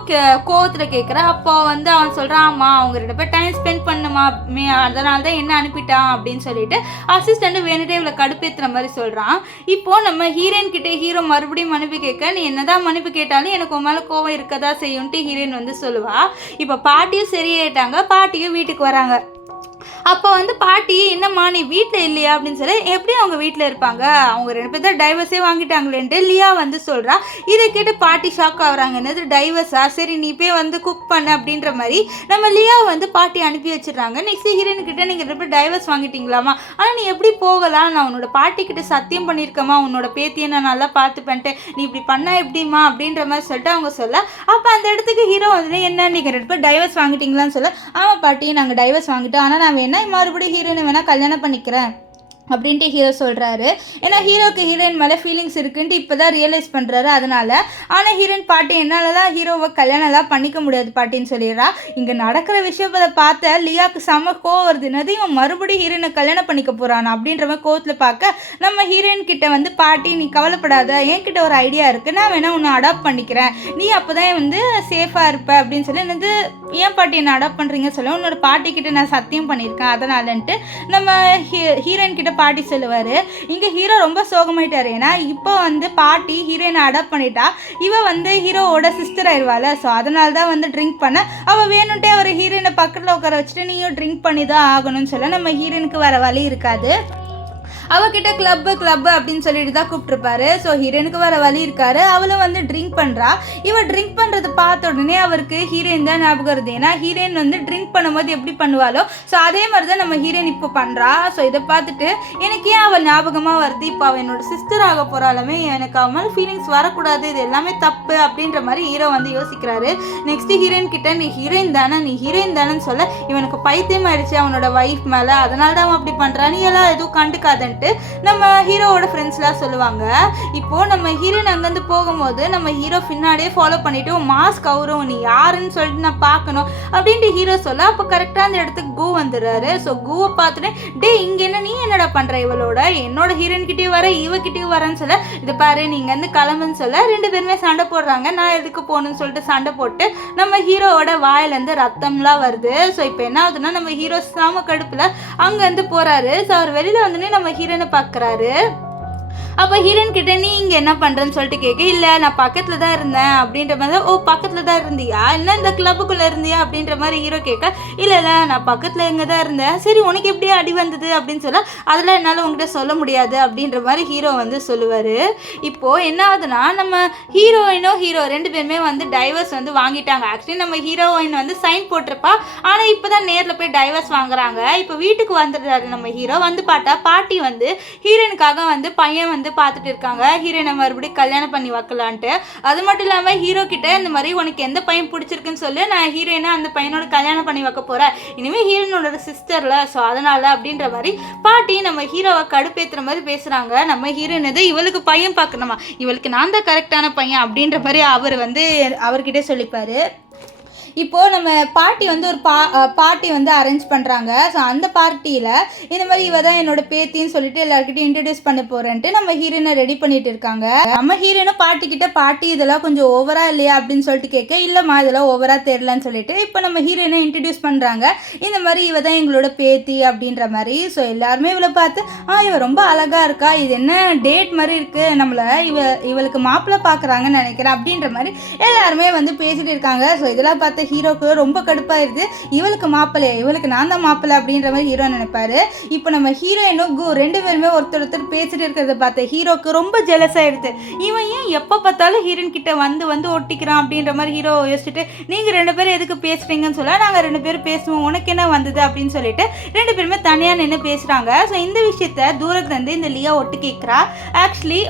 கோவத்தில் கேட்குறா. அப்போ வந்து அவன் சொல்கிறான் ஆமாம் அவங்க 2 பேர் டைம் ஸ்பெண்ட் பண்ணுமா அதனால தான் என்ன அனுப்பிட்டான் அப்படின்னு சொல்லிட்டு அசிஸ்டண்ட் வேணுட்டே இவ்வளோ கடுப்பேற்றுற மாதிரி சொல்கிறான். இப்போ நம்ம ஹீரோயின் கிட்டே ஹீரோ மறுபடியும் மன்னிப்பு கேட்க நீ என்னதான் மன்னிப்பு கேட்டாலும் எனக்கு உன் மேலே கோவம் இருக்கதா செய்யும்ட்டு ஹீரோயின் வந்து சொல்லுவா. இப்போ பாட்டியும் சரியாயிட்டாங்க. பாட்டியும் வீட்டுக்கு வராங்க. அப்போ வந்து பாட்டி என்னம்மா நீ வீட்டில் இல்லையா அப்படின்னு சொல்லி எப்படி அவங்க வீட்டில் இருப்பாங்க, அவங்க 2 பேர் தான் டைவர்ஸே வாங்கிட்டாங்களேன்ட்டு லியா வந்து சொல்கிறா. இதை கேட்டு பாட்டி ஷாக் ஆகுறாங்க. என்னது டைவர்ஸா, சரி நீ போய் வந்து குக் பண்ண அப்படின்ற மாதிரி நம்ம லியா வந்து பாட்டி அனுப்பி வச்சிடுறாங்க. நெக்ஸ்ட் ஹீரோயின்கிட்ட நீங்கள் 2 பேர் டைவர்ஸ் வாங்கிட்டீங்களாமா, ஆனால் நீ எப்படி போகலாம், நான் உன்னோட பாட்டிக்கிட்ட சத்தியம் பண்ணியிருக்கேம்மா உன்னோட பேத்தியை நான் நல்லா பார்த்துப்பேன்ட்டு, நீ இப்படி பண்ணா எப்படிமா அப்படின்ற மாதிரி சொல்லிட்டு அவங்க சொல்ல. அப்போ அந்த இடத்துக்கு ஹீரோ வந்து என்ன நீங்கள் 2 பேர் டைவர்ஸ் வாங்கிட்டீங்களான்னு சொல்ல. ஆமாம் பாட்டி நாங்கள் டைவர்ஸ் வாங்கிட்டோம், ஆனால் நான் வேணா மறுபடியும் ஹீரோயினை வேணால் கல்யாணம் பண்ணிக்கிறேன் அப்படின்ட்டு ஹீரோ சொல்கிறாரு. ஏன்னா ஹீரோக்கு ஹீரோயின் மேலே ஃபீலிங்ஸ் இருக்குன்ட்டு இப்போ தான் ரியலைஸ் பண்ணுறாரு. அதனால் ஆனால் ஹீரோயின் பாட்டி என்னால் தான் ஹீரோவை கல்யாணம்லாம் பண்ணிக்க முடியாது பாட்டின்னு சொல்லிடுறா. இங்கே நடக்கிற விஷயத்தை பார்த்த லியாவுக்கு செம்ம கோவம் வருது. என்னது இவன் மறுபடியும் ஹீரோயினை கல்யாணம் பண்ணிக்க போகிறான் அப்படின்ற மாதிரி கோவத்தில் பார்க்க நம்ம ஹீரோயின் கிட்ட வந்து பாட்டி நீ கவலைப்படாத, என்கிட்ட ஒரு ஐடியா இருக்குது, நான் வேணா உன்னை அடாப்ட் பண்ணிக்கிறேன், நீ அப்போ தான் வந்து சேஃபாக இருப்ப அப்படின்னு சொல்லி. என்னது ஏன் பாட்டி என்னை அடாப்ட் பண்ணுறீங்க சொல்ல, உன்னோட பாட்டிக்கிட்ட நான் சத்தியம் பண்ணியிருக்கேன் அதனாலன்ட்டு நம்ம ஹீரோயின் கிட்ட பாட்டி சொல்லுவார். இங்கே ஹீரோ ரொம்ப சோகமாயிட்டார். ஏன்னா இப்போ வந்து பாட்டி ஹீரோயினை அடாப்ட் பண்ணிட்டா, இவ வந்து ஹீரோவோட சிஸ்டர் ஆயிடுவாள். ஸோ அதனால தான் வந்து ட்ரிங்க் பண்ண அவள் வேணுன்ட்டே அவர் ஹீரோயினை பக்கத்தில் உட்கார வச்சுட்டு நீயும் ட்ரிங்க் பண்ணி தான் ஆகணும்னு சொல்ல நம்ம ஹீரோயினுக்கு வேறு வழி இருக்காது. அவகிட்ட கிளப்பு அப்படின்னு சொல்லிட்டு தான் கூப்பிட்டுருப்பாரு. ஸோ ஹீரோயினுக்கு வர வழி இருக்காரு. அவளும் வந்து ட்ரிங்க் பண்ணுறா. இவள் ட்ரிங்க் பண்ணுறதை பார்த்த உடனே அவருக்கு ஹீரோயின் தான் ஞாபகம் வருது. ஏன்னா ஹீரோயின் வந்து ட்ரிங்க் பண்ணும்போது எப்படி பண்ணுவாளோ ஸோ அதே மாதிரி தான் நம்ம ஹீரோயின் இப்போ பண்ணுறா. ஸோ இதை பார்த்துட்டு எனக்கு ஏன் அவள் ஞாபகமாக வருது, இப்போ அவள் என்னோட சிஸ்டர் ஆக போகிறாலுமே எனக்கு அவன் மேலே ஃபீலிங்ஸ் வரக்கூடாது, இது எல்லாமே தப்பு அப்படின்ற மாதிரி ஹீரோ வந்து யோசிக்கிறாரு. நெக்ஸ்ட் ஹீரோயின் கிட்ட நீ ஹீரோயின் தானேன்னு சொல்ல இவனுக்கு பைத்தியம் ஆயிடுச்சு அவனோட ஒய்ஃப் மேலே, அதனால தான் அவன் அப்படி பண்ணுறான், நீ எல்லாம் எதுவும் கண்டுக்காதன்ட்டு நம்ம ஹீரோவோட ஃப்ரெண்ட்ஸ்லாம் சொல்லுவாங்க. இப்போ நம்ம ஹீரோயின் அங்கேருந்து போகும்போது நம்ம ஹீரோ பின்னாடியே ஃபாலோ பண்ணிட்டு மாஸ்க் அவரும் நீ யாருன்னு சொல்லிட்டு நான் பார்க்கணும் அப்படின்ட்டு ஹீரோ சொல்ல. அப்போ கரெக்டாக அந்த இடத்துக்கு கூ வந்துடுறாரு. ஸோ கூவை பார்த்துட்டு டே இங்கே என்ன நீ என்னடா பண்ணுற, இவளோட என்னோட ஹீரோயின் கிட்டேயும் வர இவகிட்டேயும் வரேன்னு சொல்ல. இதை பாரு நீங்கள் வந்து கிளம்புன்னு சொல்ல 2 பேருமே சண்டை போடுறாங்க. நான் எதுக்கு போகணுன்னு சொல்லிட்டு சண்டை போட்டு நம்ம ஹீரோவோட வாயிலேருந்து ரத்தம்லாம் வருது. ஸோ இப்போ என்ன ஆகுதுன்னா நம்ம ஹீரோ சாம கடுப்பில் அங்கேருந்து போகிறாரு. ஸோ அவர் வெளியில் வந்துன்னு நம்ம ஹீரோனை பார்க்குறாரு. அப்போ ஹீரோயின் கிட்ட நீ இங்கே என்ன பண்ணுறேன்னு சொல்லிட்டு கேட்க, இல்லை நான் பக்கத்தில் தான் இருந்தேன் அப்படின்ற மாதிரி. ஓ பக்கத்தில் தான் இருந்தியா, இல்லை இந்த கிளப்புக்குள்ளே இருந்தியா அப்படின்ற மாதிரி ஹீரோ கேட்க, இல்லை நான் பக்கத்தில் எங்கே தான் இருந்தேன், சரி உனக்கு எப்படி அடி வந்தது அப்படின்னு சொல்ல, அதெல்லாம் என்னால் உங்ககிட்ட சொல்ல முடியாது அப்படின்ற மாதிரி ஹீரோ வந்து சொல்லுவார். இப்போது என்ன ஆகுதுன்னா நம்ம ஹீரோ 2 பேருமே வந்து டைவர்ஸ் வந்து வாங்கிட்டாங்க. ஆக்சுவலி நம்ம ஹீரோயின் வந்து சைன் போட்டிருப்பா, ஆனால் இப்போ தான் நேரில் போய் டைவர்ஸ் வாங்குறாங்க. இப்போ வீட்டுக்கு வந்துடுறாரு நம்ம ஹீரோ. வந்து பார்த்தா பாட்டி வந்து ஹீரோயினுக்காக வந்து பையன் வந்து பார்த்துட்டு இருக்காங்க, ஹீரோயினை மறுபடியும் கல்யாணம் பண்ணி வைக்கலான்ட்டு. அது மட்டும் இல்லாமல் ஹீரோ கிட்ட இந்த மாதிரி உனக்கு எந்த பையன் பிடிச்சிருக்குன்னு சொல்லி நான் ஹீரோயினை அந்த பையனோட கல்யாணம் பண்ணி வைக்க போகிறேன், இனிமேல் ஹீரோயினோட சிஸ்டரில் ஸோ அதனால அப்படின்ற மாதிரி பாட்டி நம்ம ஹீரோவை கடுப்பேற்றுற மாதிரி பேசுகிறாங்க. நம்ம ஹீரோயின் எது இவளுக்கு பையன் பார்க்கணுமா, இவளுக்கு நான் தான் கரெக்டான பையன் அப்படின்ற மாதிரி அவர் வந்து அவர்கிட்டே சொல்லிப்பார். இப்போது நம்ம பாட்டி வந்து ஒரு பார்ட்டி வந்து அரேஞ்ச் பண்ணுறாங்க. ஸோ அந்த பார்ட்டியில் இந்த மாதிரி இவ தான் என்னோட பேத்தின்னு சொல்லிட்டு எல்லாருக்கிட்டையும் இன்ட்ரடியூஸ் பண்ண போகிறேன்ட்டு நம்ம ஹீரோயினை ரெடி பண்ணிட்டு இருக்காங்க. நம்ம ஹீரோயினும் பாட்டிக்கிட்ட பாட்டி இதெல்லாம் கொஞ்சம் ஓவரா இல்லையா அப்படின்னு சொல்லிட்டு கேட்க, இல்லைம்மா இதெல்லாம் ஓவரா தெரியலன்னு சொல்லிட்டு இப்போ நம்ம ஹீரோயினை இன்ட்ரடியூஸ் பண்ணுறாங்க. இந்த மாதிரி இவ தான் எங்களோட பேத்தி அப்படின்ற மாதிரி. ஸோ எல்லாருமே இவளை பார்த்து இவ ரொம்ப அழகாக இருக்கா, இது என்ன டேட் மாதிரி இருக்குது, நம்மளை இவளுக்கு மாப்பிள்ளை பார்க்குறாங்கன்னு நினைக்கிறேன் அப்படின்ற மாதிரி எல்லாருமே வந்து பேசிட்டு இருக்காங்க. ஸோ இதெல்லாம் பார்த்து ஹீரோக்கு ரொம்ப கடுப்பாயிருது. இவளுக்கு மாப்பிள்ளை, இவளுக்கு நான் தான் மாப்பிள்ளை அப்படின்ற மாதிரி ஹீரோ நினைப்பாரு. இப்போ நம்ம ஹீரோயினும் 2 பேருமே ஒருத்தர் பேசிட்டு இருக்கிறத பார்த்த ஹீரோக்கு ரொம்ப ஜெலஸ் ஆயிடுது. இவன் ஏன் எப்போ பார்த்தாலும் ஹீரோயின் கிட்ட வந்து ஒட்டிக்கிறான் அப்படின்ற மாதிரி ஹீரோ யோசிச்சுட்டு, நீங்கள் 2 பேரும் எதுக்கு பேசுறீங்கன்னு சொல்ல, நாங்கள் 2 பேரும் பேசுவோம், உனக்கு என்ன வந்தது அப்படின்னு சொல்லிட்டு 2 பேருமே தனியாக நின்று பேசுகிறாங்க. ஸோ இந்த விஷயத்த தூரத்துலேருந்து இந்த லியா ஒட்டு கேட்குறா. ஆக்சுவலி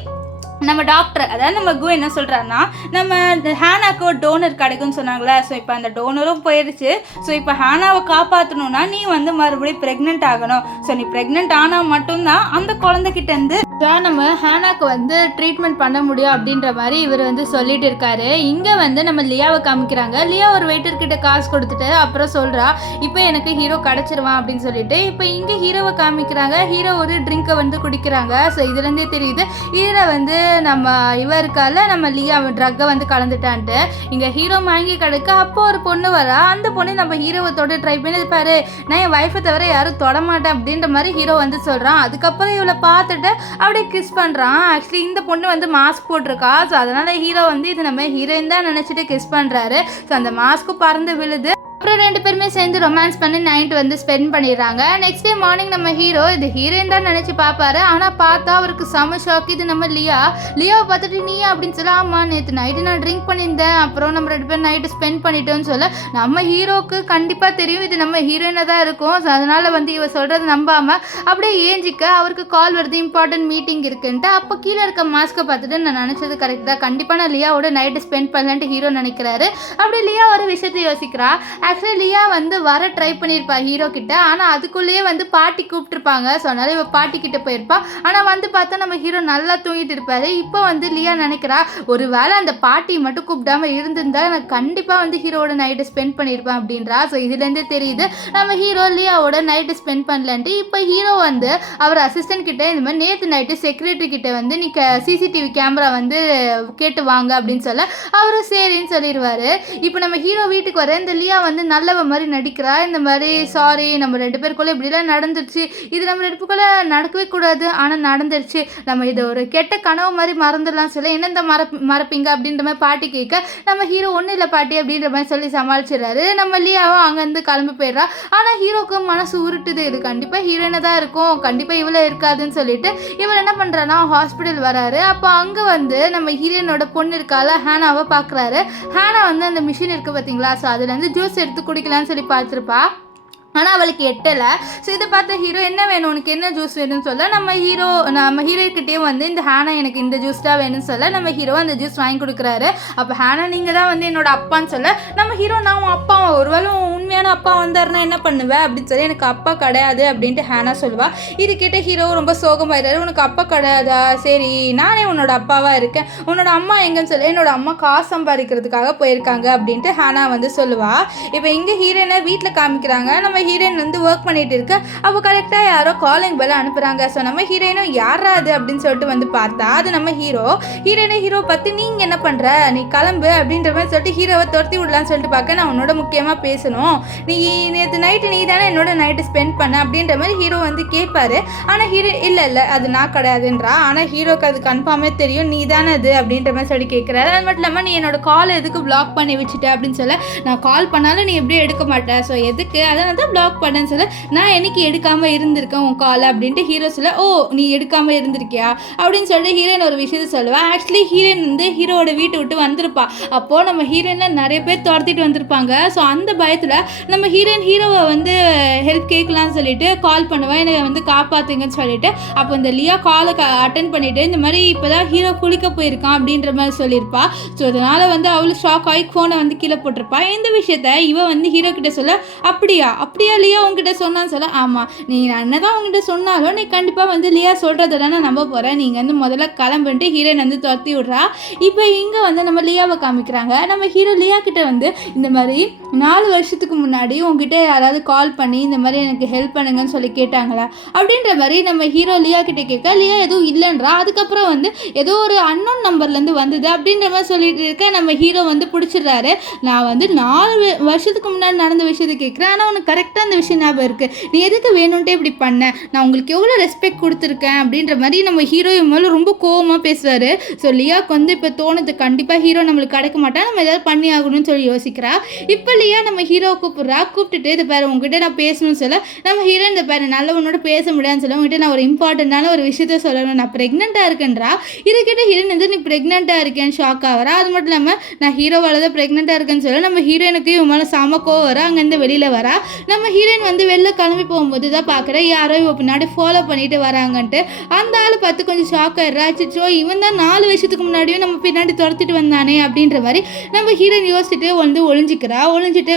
நம்ம டாக்டர் அதாவது நம்ம கு என்ன சொல்கிறாருன்னா, நம்ம ஹேனாக்கு ஒரு டோனர் கிடைக்கும்னு சொன்னாங்களே. ஸோ இப்போ அந்த டோனரும் போயிடுச்சு. ஸோ இப்போ ஹேனாவை காப்பாற்றணும்னா நீ வந்து மறுபடியும் ப்ரெக்னென்ட் ஆகணும். ஸோ நீ ப்ரெக்னென்ட் ஆனால் மட்டும்தான் அந்த குழந்தைகிட்டேருந்து நம்ம ஹேனாக்கு வந்து ட்ரீட்மெண்ட் பண்ண முடியும் அப்படின்ற மாதிரி இவர் வந்து சொல்லிட்டு இருக்காரு. இங்கே வந்து நம்ம லியாவை காமிக்கிறாங்க. லியா ஒரு வெயிட்டர்கிட்ட காசு கொடுத்துட்டு அப்புறம் சொல்கிறா, இப்போ எனக்கு ஹீரோ கிடச்சிருவான் அப்படின்னு சொல்லிட்டு. இப்போ இங்கே ஹீரோவை காமிக்கிறாங்க. ஹீரோ ஒரு ட்ரிங்கை வந்து குடிக்கிறாங்க. ஸோ இதுலேருந்தே தெரியுது இதில் வந்து நம்ம இவருக்கால நம்ம லியா ட்ரக்கை வந்து கலந்துட்டான்ட்டு. இங்கே ஹீரோ வாங்கி கிடக்க அப்போ ஒரு பொண்ணு வரா. அந்த பொண்ணு நம்ம ஹீரோவை தொட ட்ரை பண்ணி பாரு, நான் என் ஒய்ஃபை தவிர யாரும் தொடமாட்டேன் அப்படின்ற மாதிரி ஹீரோ வந்து சொல்கிறான். அதுக்கப்புறம் இவளை பார்த்துட்டு அப்படியே கிஸ் பண்ணுறான். ஆக்சுவலி இந்த பொண்ணு வந்து மாஸ்க் போட்டிருக்கா. ஸோ அதனால் ஹீரோ வந்து இது நம்ம ஹீரோயின் தான் நினச்சிட்டு கிஸ் பண்ணுறாரு. ஸோ அந்த மாஸ்க்கு பறந்து விழுது. அப்புறம் 2 பேருமே சேர்ந்து ரொமான்ஸ் பண்ணி நைட் வந்து ஸ்பெண்ட் பண்ணிடுறாங்க. நெக்ஸ்ட் டே மார்னிங் நம்ம ஹீரோ இது ஹீரோயின் தான் நினச்சி பார்ப்பாரு. ஆனால் பார்த்தா அவருக்கு செம ஷாக். இது நம்ம லியாவை பார்த்துட்டு நீ அப்படின்னு சொல்ல, ஆமாம் நேற்று நைட்டு நான் ட்ரிங்க் பண்ணியிருந்தேன், அப்புறம் நம்ம 2 பேரும் நைட்டு ஸ்பெண்ட் பண்ணிட்டோன்னு சொல்ல, நம்ம ஹீரோக்கு கண்டிப்பாக தெரியும் இது நம்ம ஹீரோயினாக தான் இருக்கும். ஸோ அதனால் வந்து இவ சொல்கிறது நம்பாமல் அப்படியே ஏஞ்சிக்க அவருக்கு கால் வருது, இம்பார்ட்டன்ட் மீட்டிங் இருக்குன்ட்டு. அப்போ கீழே இருக்க மாஸ்க்கை பார்த்துட்டு நான் நினச்சது கரெக்ட் தான், கண்டிப்பாக நான் லியாவோட நைட்டு ஸ்பெண்ட் பண்ணலான்ட்டு ஹீரோ நினைக்கிறாரு. அப்படி லியா ஒரு விஷயத்தை யோசிக்கிறா. ஆக்சுவலி லியா வந்து வர ட்ரை பண்ணியிருப்பா ஹீரோ கிட்ட, ஆனால் அதுக்குள்ளேயே வந்து பாட்டி கூப்பிட்டுருப்பாங்க. ஸோ அதனால் இவ பாட்டி கிட்ட போயிருப்பா. ஆனால் வந்து பார்த்தா நம்ம ஹீரோ நல்லா தூங்கிட்டு இருப்பாரு. இப்போ வந்து லியா நினைக்கிறா, ஒரு வேளை அந்த பாட்டியை மட்டும் கூப்பிடாம இருந்திருந்தா நான் கண்டிப்பாக வந்து ஹீரோவோட நைட்டு ஸ்பெண்ட் பண்ணியிருப்பேன் அப்படின்றா. ஸோ இதுலேருந்தே தெரியுது நம்ம ஹீரோ லியாவோட நைட்டு ஸ்பெண்ட் பண்ணலன்ட்டு. இப்போ ஹீரோ வந்து அவர் அசிஸ்டன்ட் கிட்ட இந்த மாதிரி நேற்று நைட்டு செக்ரட்டரி கிட்ட வந்து நீ சிசிடிவி கேமரா வந்து கேட்டு வாங்க அப்படின்னு சொல்ல அவரும் சரின்னு சொல்லிடுவாரு. இப்போ நம்ம ஹீரோ வீட்டுக்கு வர இந்த லியா வந்து நல்லவ மாதிரி நடிக்கிறா. இந்த மாதிரி சாரி நம்ம 2 பேருக்குள்ளே இப்படிலாம் நடந்துருச்சு, இது நம்ம 2 பேருக்குள்ளே நடக்கவே கூடாது, ஆனால் நடந்துருச்சு, நம்ம இதை ஒரு கெட்ட கனவு மாதிரி மறந்துடலாம் சொல்ல, என்ன இந்த மறப்பீங்க அப்படின்ற மாதிரி பாட்டி கேட்க நம்ம ஹீரோ ஒன்றும் இல்லை பாட்டி அப்படின்ற மாதிரி சொல்லி சமாளிச்சிடறாரு. நம்ம லியாவும் அங்கேருந்து கிளம்பி போயிடுறா. ஆனால் ஹீரோக்கு மனசு உருட்டுது, இது கண்டிப்பாக ஹீரோயினை தான் இருக்கும், கண்டிப்பாக இவ்வளோ இருக்காதுன்னு சொல்லிட்டு இவர் என்ன பண்ணுறான்னா ஹாஸ்பிட்டல் வராரு. அப்போ அங்கே வந்து நம்ம ஹீரோயினோட பொண்ணு இருக்கால ஹேனாவை பார்க்குறாரு. ஹேனா வந்து அந்த மிஷின் இருக்குது பார்த்தீங்களா, ஸோ அதுலேருந்து ஜூஸ் எடுத்து குடிக்கலான்னு சொல்லி பார்த்துருப்பா. ஆனால் அவளுக்கு எட்டலை. ஸோ இதை பார்த்த ஹீரோ என்ன வேணும் உனக்கு, என்ன ஜூஸ் வேணும்னு சொல்ல நம்ம ஹீரோக்கிட்டேயும் வந்து இந்த ஹேனா எனக்கு இந்த ஜூஸ் தான் வேணும்னு சொல்ல நம்ம ஹீரோ அந்த ஜூஸ் வாங்கி கொடுக்குறாரு. அப்போ ஹேனா நீங்கள் தான் வந்து என்னோட அப்பான்னு சொல்ல நம்ம ஹீரோ நான் உன் அப்பா, ஒருவேளை உண்மையான அப்பா வந்தாருன்னா என்ன பண்ணுவேன் அப்படின்னு சொல்லி எனக்கு அப்பா கிடையாது அப்படின்ட்டு ஹேனா சொல்லுவா. இது கேட்ட ஹீரோ ரொம்ப சோகமாயிடுறாரு. உனக்கு அப்பா கிடையாதா, சரி நானே உன்னோட அப்பாவாக இருக்கேன், உன்னோட அம்மா எங்கன்னு சொல்ல என்னோட அம்மா காசு சம்பாதிக்கிறதுக்காக போயிருக்காங்க அப்படின்ட்டு ஹேனா வந்து சொல்லுவா. இப்போ இங்கே ஹீரோயினை வீட்டில் காமிக்கிறாங்க. நம்ம ஹீரோயின் வந்து ஒர்க் பண்ணிட்டு இருக்க. அப்போ கரெக்டாக யாரோ காலிங் பெல் அனுப்புகிறாங்க. ஸோ நம்ம ஹீரோயினும் யாரா அது அப்படின்னு சொல்லிட்டு வந்து பார்த்தா அது நம்ம ஹீரோ பற்றி நீங்கள் என்ன பண்ணுற, நீ கிளம்பு அப்படின்ற மாதிரி சொல்லிட்டு ஹீரோவை துரத்தி விடலான்னு சொல்லிட்டு பார்க்க, நான் உன்னோட முக்கியமாக பேசணும், நீ நேற்று நைட்டு நீ தானே என்னோட நைட்டு ஸ்பெண்ட் பண்ண அப்படின்ற மாதிரி ஹீரோ வந்து கேட்பாரு. ஆனால் ஹீரோ இல்லை அது நான் கிடையாதுன்றா. ஆனால் ஹீரோக்கு அது கன்ஃபார்மே தெரியும் நீ தானே அது அப்படின்ற மாதிரி சொல்லி கேட்குறாரு. அது மட்டும் இல்லாமல் நீ என்னோட காலை எதுக்கு பிளாக் பண்ணி வச்சுட்ட அப்படின்னு சொல்ல, நான் கால் பண்ணாலும் நீ எப்படியும் எடுக்க மாட்டேன், ஸோ எதுக்கு அதனால தான் பிளாக் பண்ணேன்னு சொல்ல, நான் என்னைக்கு எடுக்காமல் இருந்திருக்கேன் உன் காலை அப்படின்ட்டு ஹீரோ சொல்ல, ஓ நீ எடுக்காமல் இருந்திருக்கியா அப்படின்னு சொல்லிட்டு ஹீரோயின் ஒரு விஷயத்த சொல்லுவா. ஆக்சுவலி ஹீரோயின் வந்து ஹீரோவோட வீட்டை விட்டு வந்திருப்பா. அப்போது நம்ம ஹீரோயினில் நிறைய பேர் துரத்திட்டு வந்திருப்பாங்க. ஸோ அந்த பயத்தில் நம்ம ஹீரோவை வந்து ஹெல்ப் கேட்கலான்னு சொல்லிட்டு கால் பண்ணுவேன், என்னை வந்து காப்பாற்றுங்கன்னு சொல்லிட்டு. அப்போ இந்த லியா காலை அட்டன் பண்ணிவிட்டு இந்த மாதிரி இப்போ தான் ஹீரோ குளிக்க போயிருக்கான் அப்படின்ற மாதிரி சொல்லியிருப்பா. ஸோ அதனால் வந்து அவளுக்கு ஷாக் ஆகி ஃபோனை வந்து கீழே போட்டிருப்பா. இந்த விஷயத்த இவ வந்து ஹீரோ கிட்ட சொல்ல, அப்படியா லியா உங்ககிட்ட சொன்னான்னு சொல்ல, ஆமாம் நீ என்னதான் உங்ககிட்ட சொன்னாலும் நீ கண்டிப்பாக வந்து லியா சொல்கிறத தானே நம்ப போகிறேன், நீங்கள் வந்து முதல்ல கிளம்புன்ட்டு ஹீரோயின் வந்து துரத்தி விட்றா. இப்போ இங்கே வந்து நம்ம லியாவை காமிக்கிறாங்க. நம்ம ஹீரோ லியா கிட்ட வந்து இந்த மாதிரி 4 வருஷத்துக்கு முன்னாடி உங்ககிட்ட யாராவது கால் பண்ணி இந்த மாதிரி எனக்கு ஹெல்ப் பண்ணுங்கன்னு சொல்லி கேட்டாங்களா அப்படின்ற மாதிரி நம்ம ஹீரோ லியா கிட்ட கேட்க, லியா எதுவும் இல்லைன்றா. அதுக்கப்புறம் வந்து ஏதோ ஒரு அன்னோன் நம்பர்லேருந்து வந்தது அப்படின்ற மாதிரி சொல்லிட்டு இருக்க நம்ம ஹீரோ வந்து பிடிச்சிடுறாரு. நான் வந்து 4 வருஷத்துக்கு முன்னாடி நடந்த விஷயத்தை கேட்குறேன், ஆனால் உனக்கு கரெக்டாக அந்த விஷயம் ஞாபகம் இருக்குது, நீ எதுக்கு வேணும்ன்ட்டே இப்படி பண்ண, நான் உங்களுக்கு எவ்வளோ ரெஸ்பெக்ட் கொடுத்துருக்கேன் அப்படின்ற மாதிரி நம்ம ஹீரோ மேலே ரொம்ப கோவமாக பேசுவார். ஸோ லியாவுக்கு வந்து இப்போ தோணுது கண்டிப்பாக ஹீரோ நம்மளுக்கு கிடைக்க மாட்டா, நம்ம ஏதாவது பண்ணி ஆகணும்னு சொல்லி யோசிக்கிறா. இப்போ லியா நம்ம ஹீரோ கூப்பிட்டுட்டு இதை பாரு உங்ககிட்ட நான் பேசணும்னு சொல்ல நம்ம ஹீரோ இந்த பாரு நல்லவனோட பேச முடியாதுன்னு சொல்ல, உங்ககிட்ட நான் ஒரு இம்பார்ட்டண்ட்டான ஒரு விஷயத்த சொல்லணும், நான் ப்ரெக்னெண்ட்டாக இருக்கேன்றா. இதுக்கிட்ட ஹீரோயின் வந்து நீ ப்ரெக்னெண்ட்டாக இருக்கேன்னு ஷாக் ஆகிறா. அது மட்டும் இல்லாமல் நான் ஹீரோவால் தான் ப்ரெக்னெண்ட்டாக இருக்கேன்னு சொல்ல நம்ம ஹீரோயினுக்கு இவன் மேலே செம கோவம் வரா. அங்கேருந்து வெளியில் வரா. நம்ம ஹீரோயின் வந்து வெளில கிளம்பி போகும்போது தான் பார்க்குறேன் யாரோ இவ பின்னாடி ஃபாலோ பண்ணிட்டு வராங்கன்ட்டு. அந்த ஆள் பார்த்து கொஞ்சம் ஷாக் ஆயிடுறா. சிச்சோ இவன் தான் 4 வருஷத்துக்கு முன்னாடியும் நம்ம பின்னாடி துரத்திட்டு வந்தானே அப்படின்ற மாதிரி நம்ம ஹீரோயின் யோசிச்சுட்டு வந்து ஒளிஞ்சிட்டு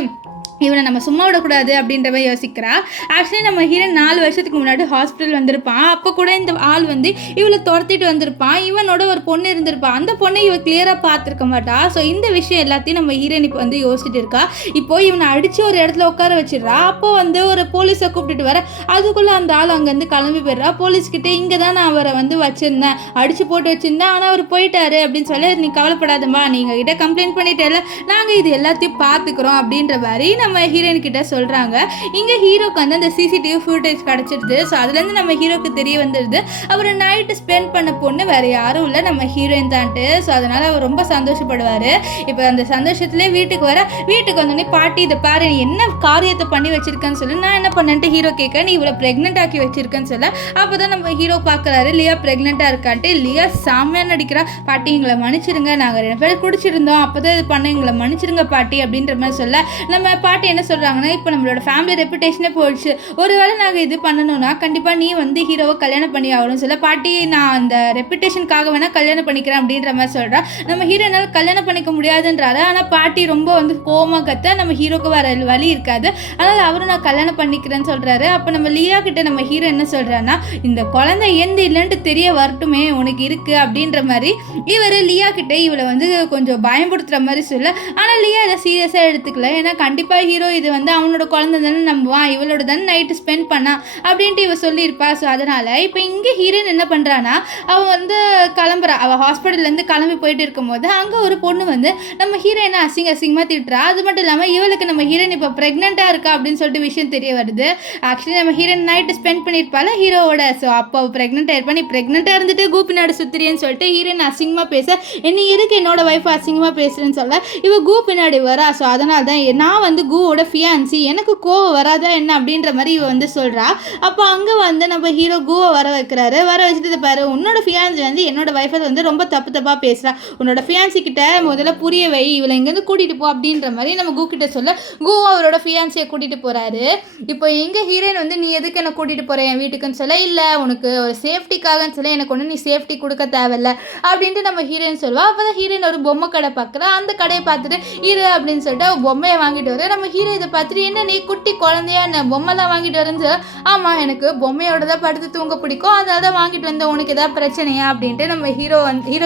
இவனை நம்ம சும்மா விடக்கூடாது அப்படின்ற மாதிரி யோசிக்கிறா. ஆக்சுவலி நம்ம ஹீரோயின் 4 வருஷத்துக்கு முன்னாடி ஹாஸ்பிட்டல் வந்திருப்பான். அப்போ கூட இந்த ஆள் வந்து இவளை துரத்திட்டு வந்திருப்பான். இவனோட ஒரு பொண்ணு இருந்திருப்பான். அந்த பொண்ணை இவ கிளியராக பார்த்துருக்க மாட்டா. ஸோ இந்த விஷயம் எல்லாத்தையும் நம்ம ஹீரோயின் இப்போ வந்து யோசிச்சுட்டு இருக்கா. இப்போ இவனை அடித்து ஒரு இடத்துல உட்கார வச்சிடுறா. அப்போது வந்து ஒரு போலீஸை கூப்பிட்டுட்டு வர, அதுக்குள்ளே அந்த ஆள் அங்கேருந்து கிளம்பி போயிடுறா. போலீஸ்கிட்ட இங்கே தான் நான் அவரை வந்து வச்சுருந்தேன், அடித்து போட்டு வச்சுருந்தேன், ஆனால் அவர் போயிட்டாரு அப்படின்னு சொல்லி, நீ கவலைப்படாதம்மா, நீங்கள் கிட்ட கம்ப்ளைண்ட் பண்ணிட்டேல, நாங்கள் இது எல்லாத்தையும் பார்த்துக்குறோம் அப்படின்ற மாதிரி நம்ம ஹீரோயின் கிட்ட சொல்கிறாங்க. இங்கே ஹீரோக்கு வந்து அந்த சிசிடிவி ஃபுட்டேஜ் கிடச்சிருது. ஸோ அதுலேருந்து நம்ம ஹீரோக்கு தெரிய வந்துடுது அவர் நைட்டு ஸ்பெண்ட் பண்ண பொண்ணு வேறு யாரும் இல்லை, நம்ம ஹீரோயின் தான்ட்டு. ஸோ அதனால் அவர் ரொம்ப சந்தோஷப்படுவார். இப்போ அந்த சந்தோஷத்துலேயே வீட்டுக்கு வந்தோடனே பாட்டி இதை பாரு நீ என்ன காரியத்தை பண்ணி வச்சிருக்கேன்னு சொல்லி நான் என்ன பண்ணேன்ட்டு ஹீரோ கேட்க நீ இவ்வளோ ப்ரெக்னென்ட் ஆக்கி வச்சிருக்கேன்னு சொல்ல அப்போ தான் நம்ம ஹீரோ பார்க்குறாரு லியா ப்ரெக்னெண்ட்டாக இருக்கான்ட்டு. லியா செம்மையாக நடிக்கிறா. பாட்டி எங்களை மன்னிச்சிருங்க, நாங்கள் 2 பேரும் குடிச்சிருந்தோம், அப்போ தான் இது பண்ண, எங்களை மன்னிச்சிருங்க பாட்டி அப்படின்ற மாதிரி சொல்ல நம்ம பாட்டி என்ன சொல்கிறாங்கன்னா இப்போ நம்மளோட ஃபேமிலி ரெப்புடேஷனே போயிடுச்சு, ஒருவேளை நாங்கள் இது பண்ணணும்னா கண்டிப்பாக நீ வந்து ஹீரோவை கல்யாணம் பண்ணி ஆகணும்னு சொல்ல பாட்டி நான் அந்த ரெப்புடேஷனுக்காக வேணால் கல்யாணம் பண்ணிக்கிறேன் அப்படின்ற மாதிரி சொல்கிறா. நம்ம ஹீரோனால் கல்யாணம் பண்ணிக்க முடியாதுன்றாரு. ஆனால் பாட்டி ரொம்ப வந்து கோவமாக கத்த நம்ம ஹீரோக்கு வர வழி இருக்காது, அதனால் அவரும் நான் கல்யாணம் பண்ணிக்கிறேன்னு சொல்கிறாரு. அப்போ நம்ம லியா கிட்ட நம்ம ஹீரோ என்ன சொல்கிறான்னா இந்த குழந்தை எந்த இல்லைன்ட்டு தெரிய வரட்டுமே உனக்கு இருக்குது அப்படின்ற மாதிரி இவர் லியா கிட்டே இவளை வந்து கொஞ்சம் பயன்படுத்துகிற மாதிரி சொல்ல. ஆனால் லியா இதை சீரியஸாக எடுத்துக்கல. ஏன்னா கண்டிப்பாக ஹீரோ இது வந்து அவனோட குழந்தை தானே நம்புவான், இவளோட தானே நைட்டு ஸ்பெண்ட் பண்ணா அப்படின்ட்டு இவ சொல்லியிருப்பா. ஸோ அதனால் இப்போ இங்கே ஹீரோயின் என்ன பண்ணுறான்னா அவள் வந்து கிளம்புறா. அவள் ஹாஸ்பிட்டல்லேருந்து கிளம்பி போயிட்டு இருக்கும்போது அங்கே ஒரு பொண்ணு வந்து நம்ம ஹீரோயினை அசிங்கமாக திட்டுறா. அது மட்டும் இல்லாமல் இவளுக்கு நம்ம ஹீரோயின் இப்போ ப்ரெக்னெண்ட்டாக இருக்கா அப்படின்னு சொல்லிட்டு விஷயம் தெரிய வருது. ஆக்சுவலி நம்ம ஹீரோயின் நைட்டு ஸ்பெண்ட் பண்ணியிருப்பாள் ஹீரோவோட. ஸோ அப்போ ப்ரெக்னெண்ட்டாக இருப்பா, நீ ப்ரெக்னெண்ட்டாக இருந்துட்டு பின்னாடி சுற்றுறியன்னு சொல்லிட்டு ஹீரோயின் அசிங்கமாக பேச என்ன எதுக்கு என்னோட ஒய்ஃப் அசிங்கமாக பேசுகிறேன்னு சொல்ல இவ பின்னாடி வரா. ஸோ அதனால தான் நான் வந்து கூவோட ஃபியான்சி, எனக்கு கோவம் வராதா என்ன அப்படின்ற மாதிரி இவ வந்து சொல்கிறா. அப்போ அங்கே வந்து நம்ம ஹீரோ கூவை வர வைக்கிறாரு. வர வச்சுட்டு பாரு உன்னோட ஃபியான்சி வந்து என்னோட ஒய்ஃபை வந்து ரொம்ப தப்பாக பேசுகிறா, உன்னோட ஃபியான்சி கிட்ட முதல்ல புரிய வை, இவளை இங்கேருந்து கூட்டிகிட்டு போ அப்படின்ற மாதிரி நம்ம கூ கிட்ட சொல்ல கூவா அவரோட ஃபியான்சியை கூட்டிகிட்டு போகிறாரு. இப்போ எங்கள் ஹீரோயின் வந்து நீ எதுக்கு என்னை கூட்டிகிட்டு போகிற என் வீட்டுக்குன்னு சொல்ல இல்லை உனக்கு ஒரு சேஃப்டிக்காகன்னு சொல்ல எனக்கு ஒன்று நீ சேஃப்டி கொடுக்க தேவையில்ல அப்படின்ட்டு நம்ம ஹீரோயின் சொல்லுவா. அப்போ தான் ஹீரோயின் ஒரு பொம்மை கடை பார்க்குறா. அந்த கடையை பார்த்துட்டு இரு அப்படின்னு சொல்லிட்டு பொம்மையை வாங்கிட்டு வர. நம்ம ஹீரோ இதை பார்த்துட்டு என்ன நீ குட்டி குழந்தையா என்ன பொம்மைலாம் வாங்கிட்டு வரேன்னு ஆமாம் எனக்கு பொம்மையோட தான் படுத்து தூங்க பிடிக்கும், அதனால தான் வாங்கிட்டு வந்தேன், உனக்கு எதாவது பிரச்சனையா அப்படின்ட்டு நம்ம ஹீரோ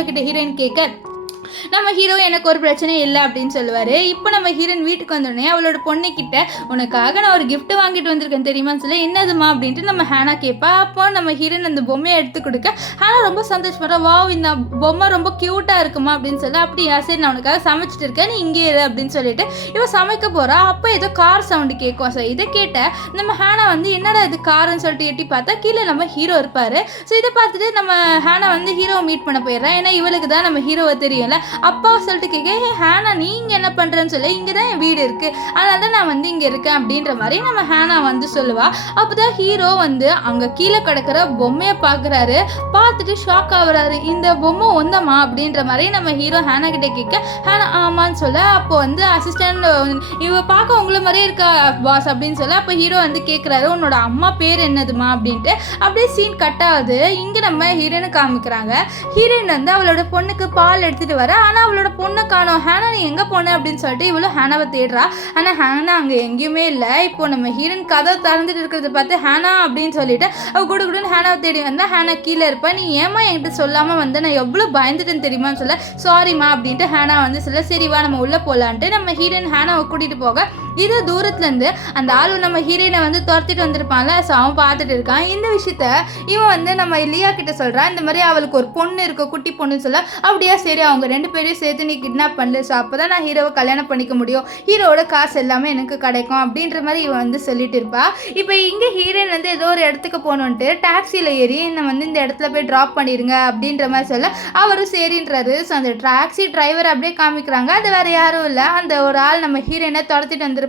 கிட்ட ஹீரோயின் கேட்க நம்ம ஹீரோ எனக்கு ஒரு பிரச்சனை இல்லை அப்படின்னு சொல்லுவார். இப்போ நம்ம ஹீரோயின் வீட்டுக்கு வந்தோடனே அவளோட பொண்ணுக்கிட்ட உனக்காக நான் ஒரு கிஃப்ட் வாங்கிட்டு வந்திருக்கேன் தெரியுமான்னு சொல்லி என்னதுமா அப்படின்ட்டு நம்ம ஹேனா கேட்பா. அப்போ நம்ம ஹீரோயின் அந்த பொம்மையை எடுத்து கொடுக்க ஹேனா ரொம்ப சந்தோஷப்படுறா. வாவ் இந்த பொம்மை ரொம்ப க்யூட்டாக இருக்குமா அப்படின்னு சொல்லி அப்படியா சரி நான் உனக்காக சமைச்சிட்டு இருக்கேன் நீ இங்கே இரு அப்படின்னு சொல்லிட்டு இவன் சமைக்க போகிறா. அப்போ ஏதோ கார் சவுண்டு கேட்கும். ஸோ இதை கேட்ட நம்ம ஹேனா வந்து என்னடா இது காருன்னு சொல்லிட்டு எட்டி பார்த்தா கீழே நம்ம ஹீரோ இருப்பார். ஸோ இதை பார்த்துட்டு நம்ம ஹேனா வந்து ஹீரோவை மீட் பண்ண போயிடுறா. ஏன்னா இவளுக்கு தான் நம்ம ஹீரோவை தெரியும்ல. அப்பா சொல்லிட்டு கேட்க ஹேனா நீங்கள் என்ன பண்ணுறேன்னு சொல்லி இங்கே தான் என் வீடு இருக்குது அதனால தான் நான் வந்து இங்கே இருக்கேன் அப்படின்ற மாதிரி நம்ம ஹேனா வந்து சொல்லுவா. அப்போ தான் ஹீரோ வந்து அங்கே கீழே கிடக்கிற பொம்மையை பார்க்குறாரு. பார்த்துட்டு ஷாக் ஆகுறாரு. இந்த பொம்மை ஒந்தமா அப்படின்ற மாதிரி நம்ம ஹீரோ ஹேனா கிட்டே கேட்க ஹேனா ஆமான்னு சொல்ல அப்போ வந்து அசிஸ்டன்ட் இவ பார்க்க உங்களை மாதிரியே இருக்கா பாஸ் அப்படின்னு சொல்ல அப்போ ஹீரோ வந்து கேட்குறாரு உன்னோட அம்மா பேர் என்னதுமா அப்படின்ட்டு. அப்படியே சீன் கட் ஆகுது. இங்கே நம்ம ஹீரோயினை காமிக்கிறாங்க. ஹீரோயின் வந்து அவளோட பொண்ணுக்கு பால் எடுத்துகிட்டு வர. ஆனால் அவளோட பொண்ணை காணோம். ஹேனா நீ எங்கே போன அப்படின்னு சொல்லிட்டு இவ்வளோ ஹேனாவை தேடுறா. ஆனால் ஹேனா அங்கே எங்கேயுமே இல்லை. இப்போ நம்ம ஹீரோயின் கதை திறந்துட்டு இருக்கிறத பார்த்து ஹேனா அப்படின்னு சொல்லிட்டு அவள் குடுன்னு ஹேனாவை தேடி வந்தால் ஹேனா கீழே இருப்பா. நீ ஏமா என்கிட்ட சொல்லாமல் வந்து நான் எவ்வளோ பயந்துட்டேன்னு தெரியுமான்னு சொல்ல சாரிம்மா அப்படின்ட்டு ஹேனா வந்து சொல்ல சரி வா நம்ம உள்ளே போகலான்ட்டு நம்ம ஹீரோயின் ஹேனாவை கூட்டிகிட்டு போக இது தூரத்துலேருந்து அந்த ஆள் நம்ம ஹீரோயினை வந்து துரத்திட்டு வந்திருப்பான்ல. ஸோ அவன் பார்த்துட்டு இருக்கான். இந்த விஷயத்த இவன் வந்து நம்ம லியா கிட்ட சொல்கிறான். இந்த மாதிரி அவளுக்கு ஒரு பொண்ணு இருக்கு குட்டி பொண்ணுன்னு சொல்ல அப்படியா சரி அவங்க 2 பேரையும் சேர்த்து நீ கிட்னாப் பண்ணல. ஸோ அப்போ தான் நான் ஹீரோவை கல்யாணம் பண்ணிக்க முடியும், ஹீரோவோட காசு எல்லாமே எனக்கு கிடைக்கும் அப்படின்ற மாதிரி இவன் வந்து சொல்லிட்டு இருப்பா. இப்போ இங்கே ஹீரோயின் வந்து ஏதோ ஒரு இடத்துக்கு போகணுன்ட்டு டாக்ஸியில் ஏறி என்னை வந்து இந்த இடத்துல போய் ட்ராப் பண்ணிடுங்க அப்படின்ற மாதிரி சொல்ல அவரும் சரின்றாரு. ஸோ அந்த டாக்ஸி டிரைவர் அப்படியே காமிக்கிறாங்க. அது வேறு யாரும் இல்லை, அந்த ஒரு ஆள் நம்ம ஹீரோயினை துரத்திட்டு வந்திருப்பான்ல.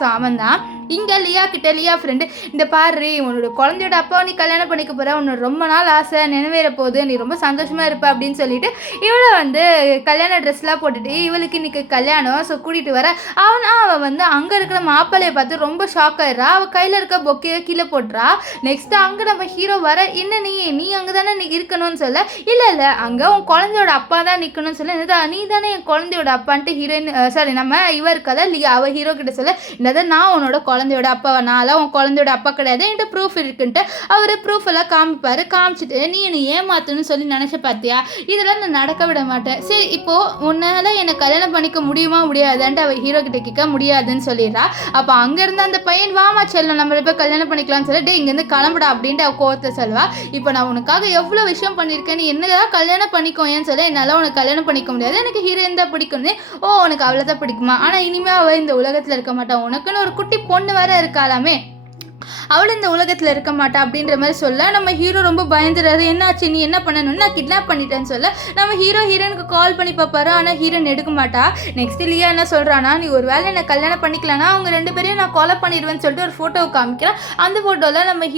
ஸோ அவன் தான் இங்கே லியா கிட்ட லியா ஃப்ரெண்டு இந்த பாரு உன்னோட குழந்தையோட அப்பாவை நீ கல்யாணம் பண்ணிக்க போகிற, உன்னோட ரொம்ப நாள் ஆசை நிறைவேற போகுது, நீ ரொம்ப சந்தோஷமாக இருப்ப அப்படின்னு சொல்லிட்டு இவளை வந்து கல்யாண ட்ரெஸ்லாம் போட்டுட்டு இவளுக்கு இன்னைக்கு கல்யாணம். ஸோ கூட்டிகிட்டு வர அவள் வந்து அங்கே இருக்கிற மாப்பிள்ளையை பார்த்து ரொம்ப ஷாக் ஆயிடுறா. அவள் கையில் இருக்க பொக்கையை கீழே போட்டுறா. நெக்ஸ்ட்டு அங்கே நம்ம ஹீரோ வர என்ன நீ அங்கே தானே நீ இருக்கணும்னு சொல்ல இல்லை அங்கே உன் குழந்தையோட அப்பா தான் நிற்கணும்னு சொல்ல என்னதா நீ தானே என் குழந்தையோட அப்பான்ட்டு ஹீரோயின் சாரி நம்ம இவ இருக்காத லியா அவள் ஹீரோ கிட்ட சொல்ல என்னதான் நான் உன்னோட குழந்தையோட அப்பாவை, நான்லாம் உன் குழந்தையோட அப்பா கிடையாது, என்கிட்ட ப்ரூஃப் இருக்குன்ட்டு அவர் ப்ரூஃப் எல்லாம் காமிப்பார். காமிச்சிட்டு நீ என்னை ஏமாத்துன்னு சொல்லி நினச்ச பார்த்தியா, இதெல்லாம் நான் நடக்க விட மாட்டேன். சரி இப்போது உன்னால் என்னை கல்யாணம் பண்ணிக்க முடியுமா முடியாதான்ட்டு அவள் ஹீரோ கிட்ட கேட்க முடியாதுன்னு சொல்லிடுறா. அப்போ அங்கேருந்து அந்த பையன் வாமா செல்லம் நம்மளை போய் கல்யாணம் பண்ணிக்கலாம்னு சொல்லிட்டு இங்கேருந்து கிளம்புடா அப்படின்ட்டு அவள் கோவத்தை சொல்லுவா. இப்போ நான் உனக்காக எவ்வளோ விஷயம் பண்ணியிருக்கேன், நீ என்னதான் கல்யாணம் பண்ணிக்கோ ஏன்னு சொல்ல என்னால் உனக்கு கல்யாணம் பண்ணிக்க முடியாது, எனக்கு ஹீரோயின் தான் பிடிக்கும்னு. ஓ உனக்கு அவ்வளோ தான் பிடிக்குமா, ஆனால் இனிமேல் அவள் இந்த உலகத்தில் இருக்க மாட்டான், உனக்குன்னு ஒரு குட்டி பொண்ணு வேற இருக்காளாமே, அவள் இந்த உலகத்தில் இருக்க மாட்டா அப்படின்ற மாதிரி சொல்ல நம்ம ஹீரோ ரொம்ப பயந்துறாரு. என்னாச்சு, நீ என்ன பண்ணணும்னு, நான் கிட்னாப் பண்ணிட்டேன்னு சொல்ல நம்ம ஹீரோயினுக்கு கால் பண்ணி பார்ப்பாரு. ஆனால் ஹீரோயின் எடுக்க மாட்டா. நெக்ஸ்ட் லியா என்ன சொல்கிறான்னா, நீ ஒரு வேளை என்னை கல்யாணம் பண்ணிக்கலான்னா அவங்க 2 பேரையும் நான் கொலை பண்ணிடுவேன்னு சொல்லிட்டு ஒரு ஃபோட்டோவை காமிக்கிறேன். அந்த ஃபோட்டோவில் நம்ம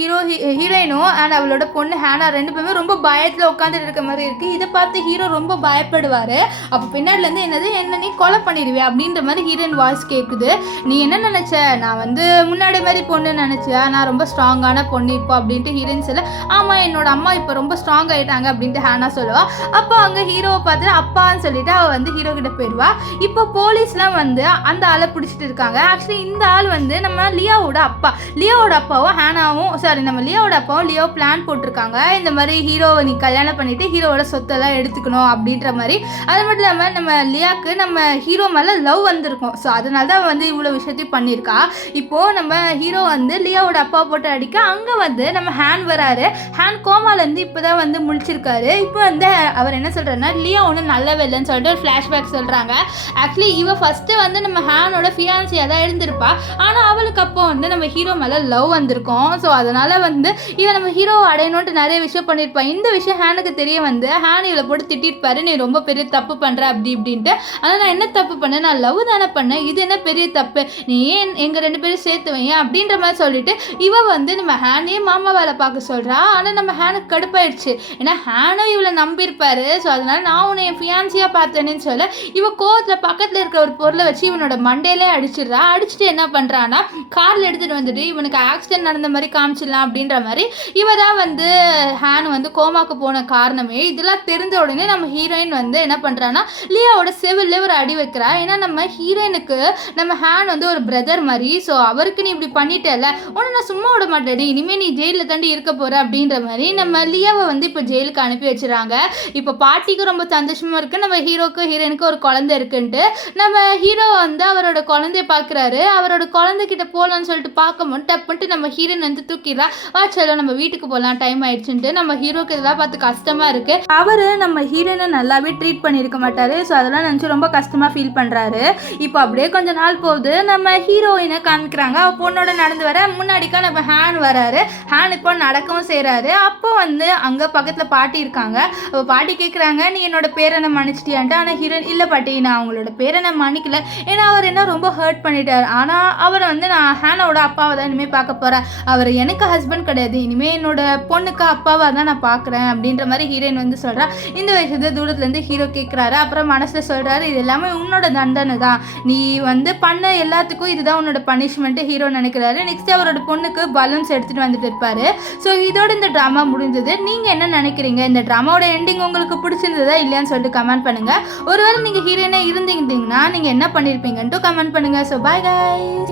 ஹீரோயினும் அண்ட் அவளோட பொண்ணு ஹேனா 2 பேருமே ரொம்ப பயத்தில் உட்காந்துட்டு இருக்க மாதிரி இருக்குது. இதை பார்த்து ஹீரோ ரொம்ப பயப்படுவார். அப்போ பின்னாடிலேருந்து என்ன நீ கொலை பண்ணிடுவே அப்படின்ற மாதிரி ஹீரோயின் வாய்ஸ் கேட்குது. நீ என்ன நினச்ச, நான் முன்னாடி மாதிரி பொண்ணு நினச்சேன், நான் ரொம்ப ஸ்ட்ராங்கான பொண்ணு இப்போ அப்படின்ட்டு ஹீரோயின் சொல்ல, ஆமாம் என்னோட அம்மா இப்போ ரொம்ப ஸ்ட்ராங் ஆகிட்டாங்க அப்படின்ட்டு ஹேனா சொல்லுவா. அப்போ அங்கே ஹீரோவை பார்த்துட்டு அப்பான்னு சொல்லிட்டு அவள் ஹீரோ கிட்ட போயிடுவா. இப்போ போலீஸ்லாம் அந்த ஆளை பிடிச்சிட்டு இருக்காங்க. ஆக்சுவலி இந்த ஆள் நம்ம லியாவோட அப்பாவும் ஹேனாவும் நம்ம லியாவோட அப்பாவும் லியோ பிளான் போட்டிருக்காங்க. இந்த மாதிரி ஹீரோவை நீ கல்யாணம் பண்ணிட்டு ஹீரோவோட சொத்தெல்லாம் எடுத்துக்கணும் அப்படின்ற மாதிரி. அது மட்டும் இல்லாமல் நம்ம லியாவுக்கு நம்ம ஹீரோ மேலே லவ் வந்திருக்கும். ஸோ அதனால தான் இவ்வளோ விஷயத்தையும் பண்ணியிருக்கா. இப்போது நம்ம ஹீரோ லியாவோட அப்பா போட்டு அடிக்க அங்கே நம்ம ஹேன் வராரு. ஹேன் கோமாலேருந்து இப்போ தான் முழிச்சிருக்காரு. இப்போ அவர் என்ன சொல்கிறாருன்னா, லியா ஒன்றும் நல்லவே இல்லைன்னு சொல்லிட்டு ஒரு ஃப்ளாஷ்பேக் சொல்கிறாங்க. ஆக்சுவலி இவ ஃபஸ்ட்டு நம்ம ஹேனோட ஃபியான்சியாக தான் இருந்திருப்பா. ஆனால் அவளுக்கு அப்போ நம்ம ஹீரோ மேலே லவ் வந்திருக்கோம். ஸோ அதனால் இவன் நம்ம ஹீரோவை அடையணுன்ட்டு நிறைய விஷயம் பண்ணியிருப்பான். இந்த விஷயம் ஹேனுக்கு தெரிய ஹேன் இவளை போட்டு திட்டிருப்பாரு, நீ ரொம்ப பெரிய தப்பு பண்ணுற அப்படி இப்படின்ட்டு. ஆனால் நான் என்ன தப்பு பண்ணேன், நான் லவ் தானே பண்ணேன், இது என்ன பெரிய தப்பு, நீ ஏன் எங்கள் 2 பேரும் சேர்த்து வையன் அப்படின்ற மாதிரி சொல்லிட்டு இவ நம்ம ஹேனே மாமா வேலை பார்க்க சொல்கிறா. ஆனால் நம்ம ஹேனுக்கு கடுப்பாயிடுச்சு. ஏன்னா ஹேனும் இவளை நம்பியிருப்பாரு. ஸோ அதனால நான் உன்னை என் ஃபியான்சியாக பார்த்தேன்னு சொல்ல இவ கோவத்தில் பக்கத்தில் இருக்கிற ஒரு பொருளை வச்சு இவனோட மண்டையிலே அடிச்சிடுறா. அடிச்சுட்டு என்ன பண்ணுறான்னா, காரில் எடுத்துகிட்டு இவனுக்கு ஆக்சிடென்ட் நடந்த மாதிரி காமிச்சிடலாம் அப்படின்ற மாதிரி இவ தான் ஹேன் கோமாக்கு போன காரணமே. இதெல்லாம் தெரிஞ்ச உடனே நம்ம ஹீரோயின் என்ன பண்ணுறான்னா, லியாவோட செவிலே ஒரு அடி வைக்கிறா. ஏன்னா நம்ம ஹீரோயினுக்கு நம்ம ஹேன் ஒரு பிரதர் மாதிரி. ஸோ அவருக்கு நீ இப்படி பண்ணிட்டல, உன்னை நான் சும்மா விட மாட்டேன், இனிமேல் நீ ஜெயிலில் தாண்டி இருக்க போகிற அப்படின்ற மாதிரி நம்ம லியாவை இப்போ ஜெயிலுக்கு அனுப்பி வச்சுறாங்க. இப்போ பாட்டிக்கு ரொம்ப சந்தோஷமாக இருக்குது, நம்ம ஹீரோயினுக்கு ஒரு குழந்தை இருக்குன்ட்டு. நம்ம ஹீரோ அவரோட குழந்தைய பார்க்குறாரு. அவரோட குழந்தைகிட்ட போகலான்னு சொல்லிட்டு பார்க்கும்போது டப்புன்ட்டு நம்ம ஹீரோயின் தூக்கிடுறா. சரி நம்ம வீட்டுக்கு போகலாம், டைம் ஆயிடுச்சுன்ட்டு. நம்ம ஹீரோக்கு இதெல்லாம் பார்த்து கஷ்டமாக இருக்குது. அவர் நம்ம ஹீரோயினை நல்லாவே ட்ரீட் பண்ணியிருக்க மாட்டார். ஸோ அதெல்லாம் நினச்சி ரொம்ப கஷ்டமாக ஃபீல் பண்ணுறாரு. இப்போ அப்படியே கொஞ்ச நாள் போகுது. நம்ம ஹீரோயினை காமிக்கிறாங்க. அவள் பொண்ணோட நடந்து வர முன்னாடிக்கா நம்ம ஹேன் வராரு. ஹேன் இப்போ நடக்கவும் செய்கிறாரு. அப்போ அங்கே பக்கத்தில் பாட்டி இருக்காங்க. அப்போ பாட்டி கேட்குறாங்க, நீ என்னோட பேரனை மன்னிச்சிட்டியான்ட்டு. ஆனால் ஹீரோயின், இல்லை பாட்டி நான் அவங்களோட பேரனை மன்னிக்கல, ஏன்னா அவர் என்ன ரொம்ப ஹர்ட் பண்ணிட்டார். ஆனால் அவர் நான் ஹேனோட அப்பாவை தான் இனிமேல் பார்க்க போகிறேன், அவர் எனக்கு ஹஸ்பண்ட் கிடையாது, இனிமேல் என்னோட பொண்ணுக்கு அப்பாவாக தான் நான் பார்க்குறேன் அப்படின்ற மாதிரி ஹீரோயின் சொல்கிறா. இந்த வயசு தூரத்துலேருந்து ஹீரோ கேட்குறாரு. அப்புறம் மனசில் சொல்கிறாரு, இது எல்லாமே உன்னோட தண்டனை தான், நீ பண்ண எல்லாத்துக்கும் இதுதான் உன்னோட பனிஷ்மெண்ட்டு ஹீரோ நினைக்கிறாரு. நெக்ஸ்ட் அவரோட பொண்ணுக்கு பலூன்ஸ் எடுத்துகிட்டு வந்துட்டு இருப்பாரு. ஸோ இதோட இந்த ட்ராமா முடிஞ்சது. நீங்கள் என்ன நினைக்கிறீங்க, இந்த ட்ராமாவோட எண்டிங் உங்களுக்கு பிடிச்சிருந்ததா இல்லையான்னு சொல்லிட்டு கமெண்ட் பண்ணுங்கள். ஒருவேளை நீங்கள் ஹீரோயினாக இருந்தீங்கன்னா நீங்கள் என்ன பண்ணியிருப்பீங்கன்ட்டு கமெண்ட் பண்ணுங்கள். So bye guys.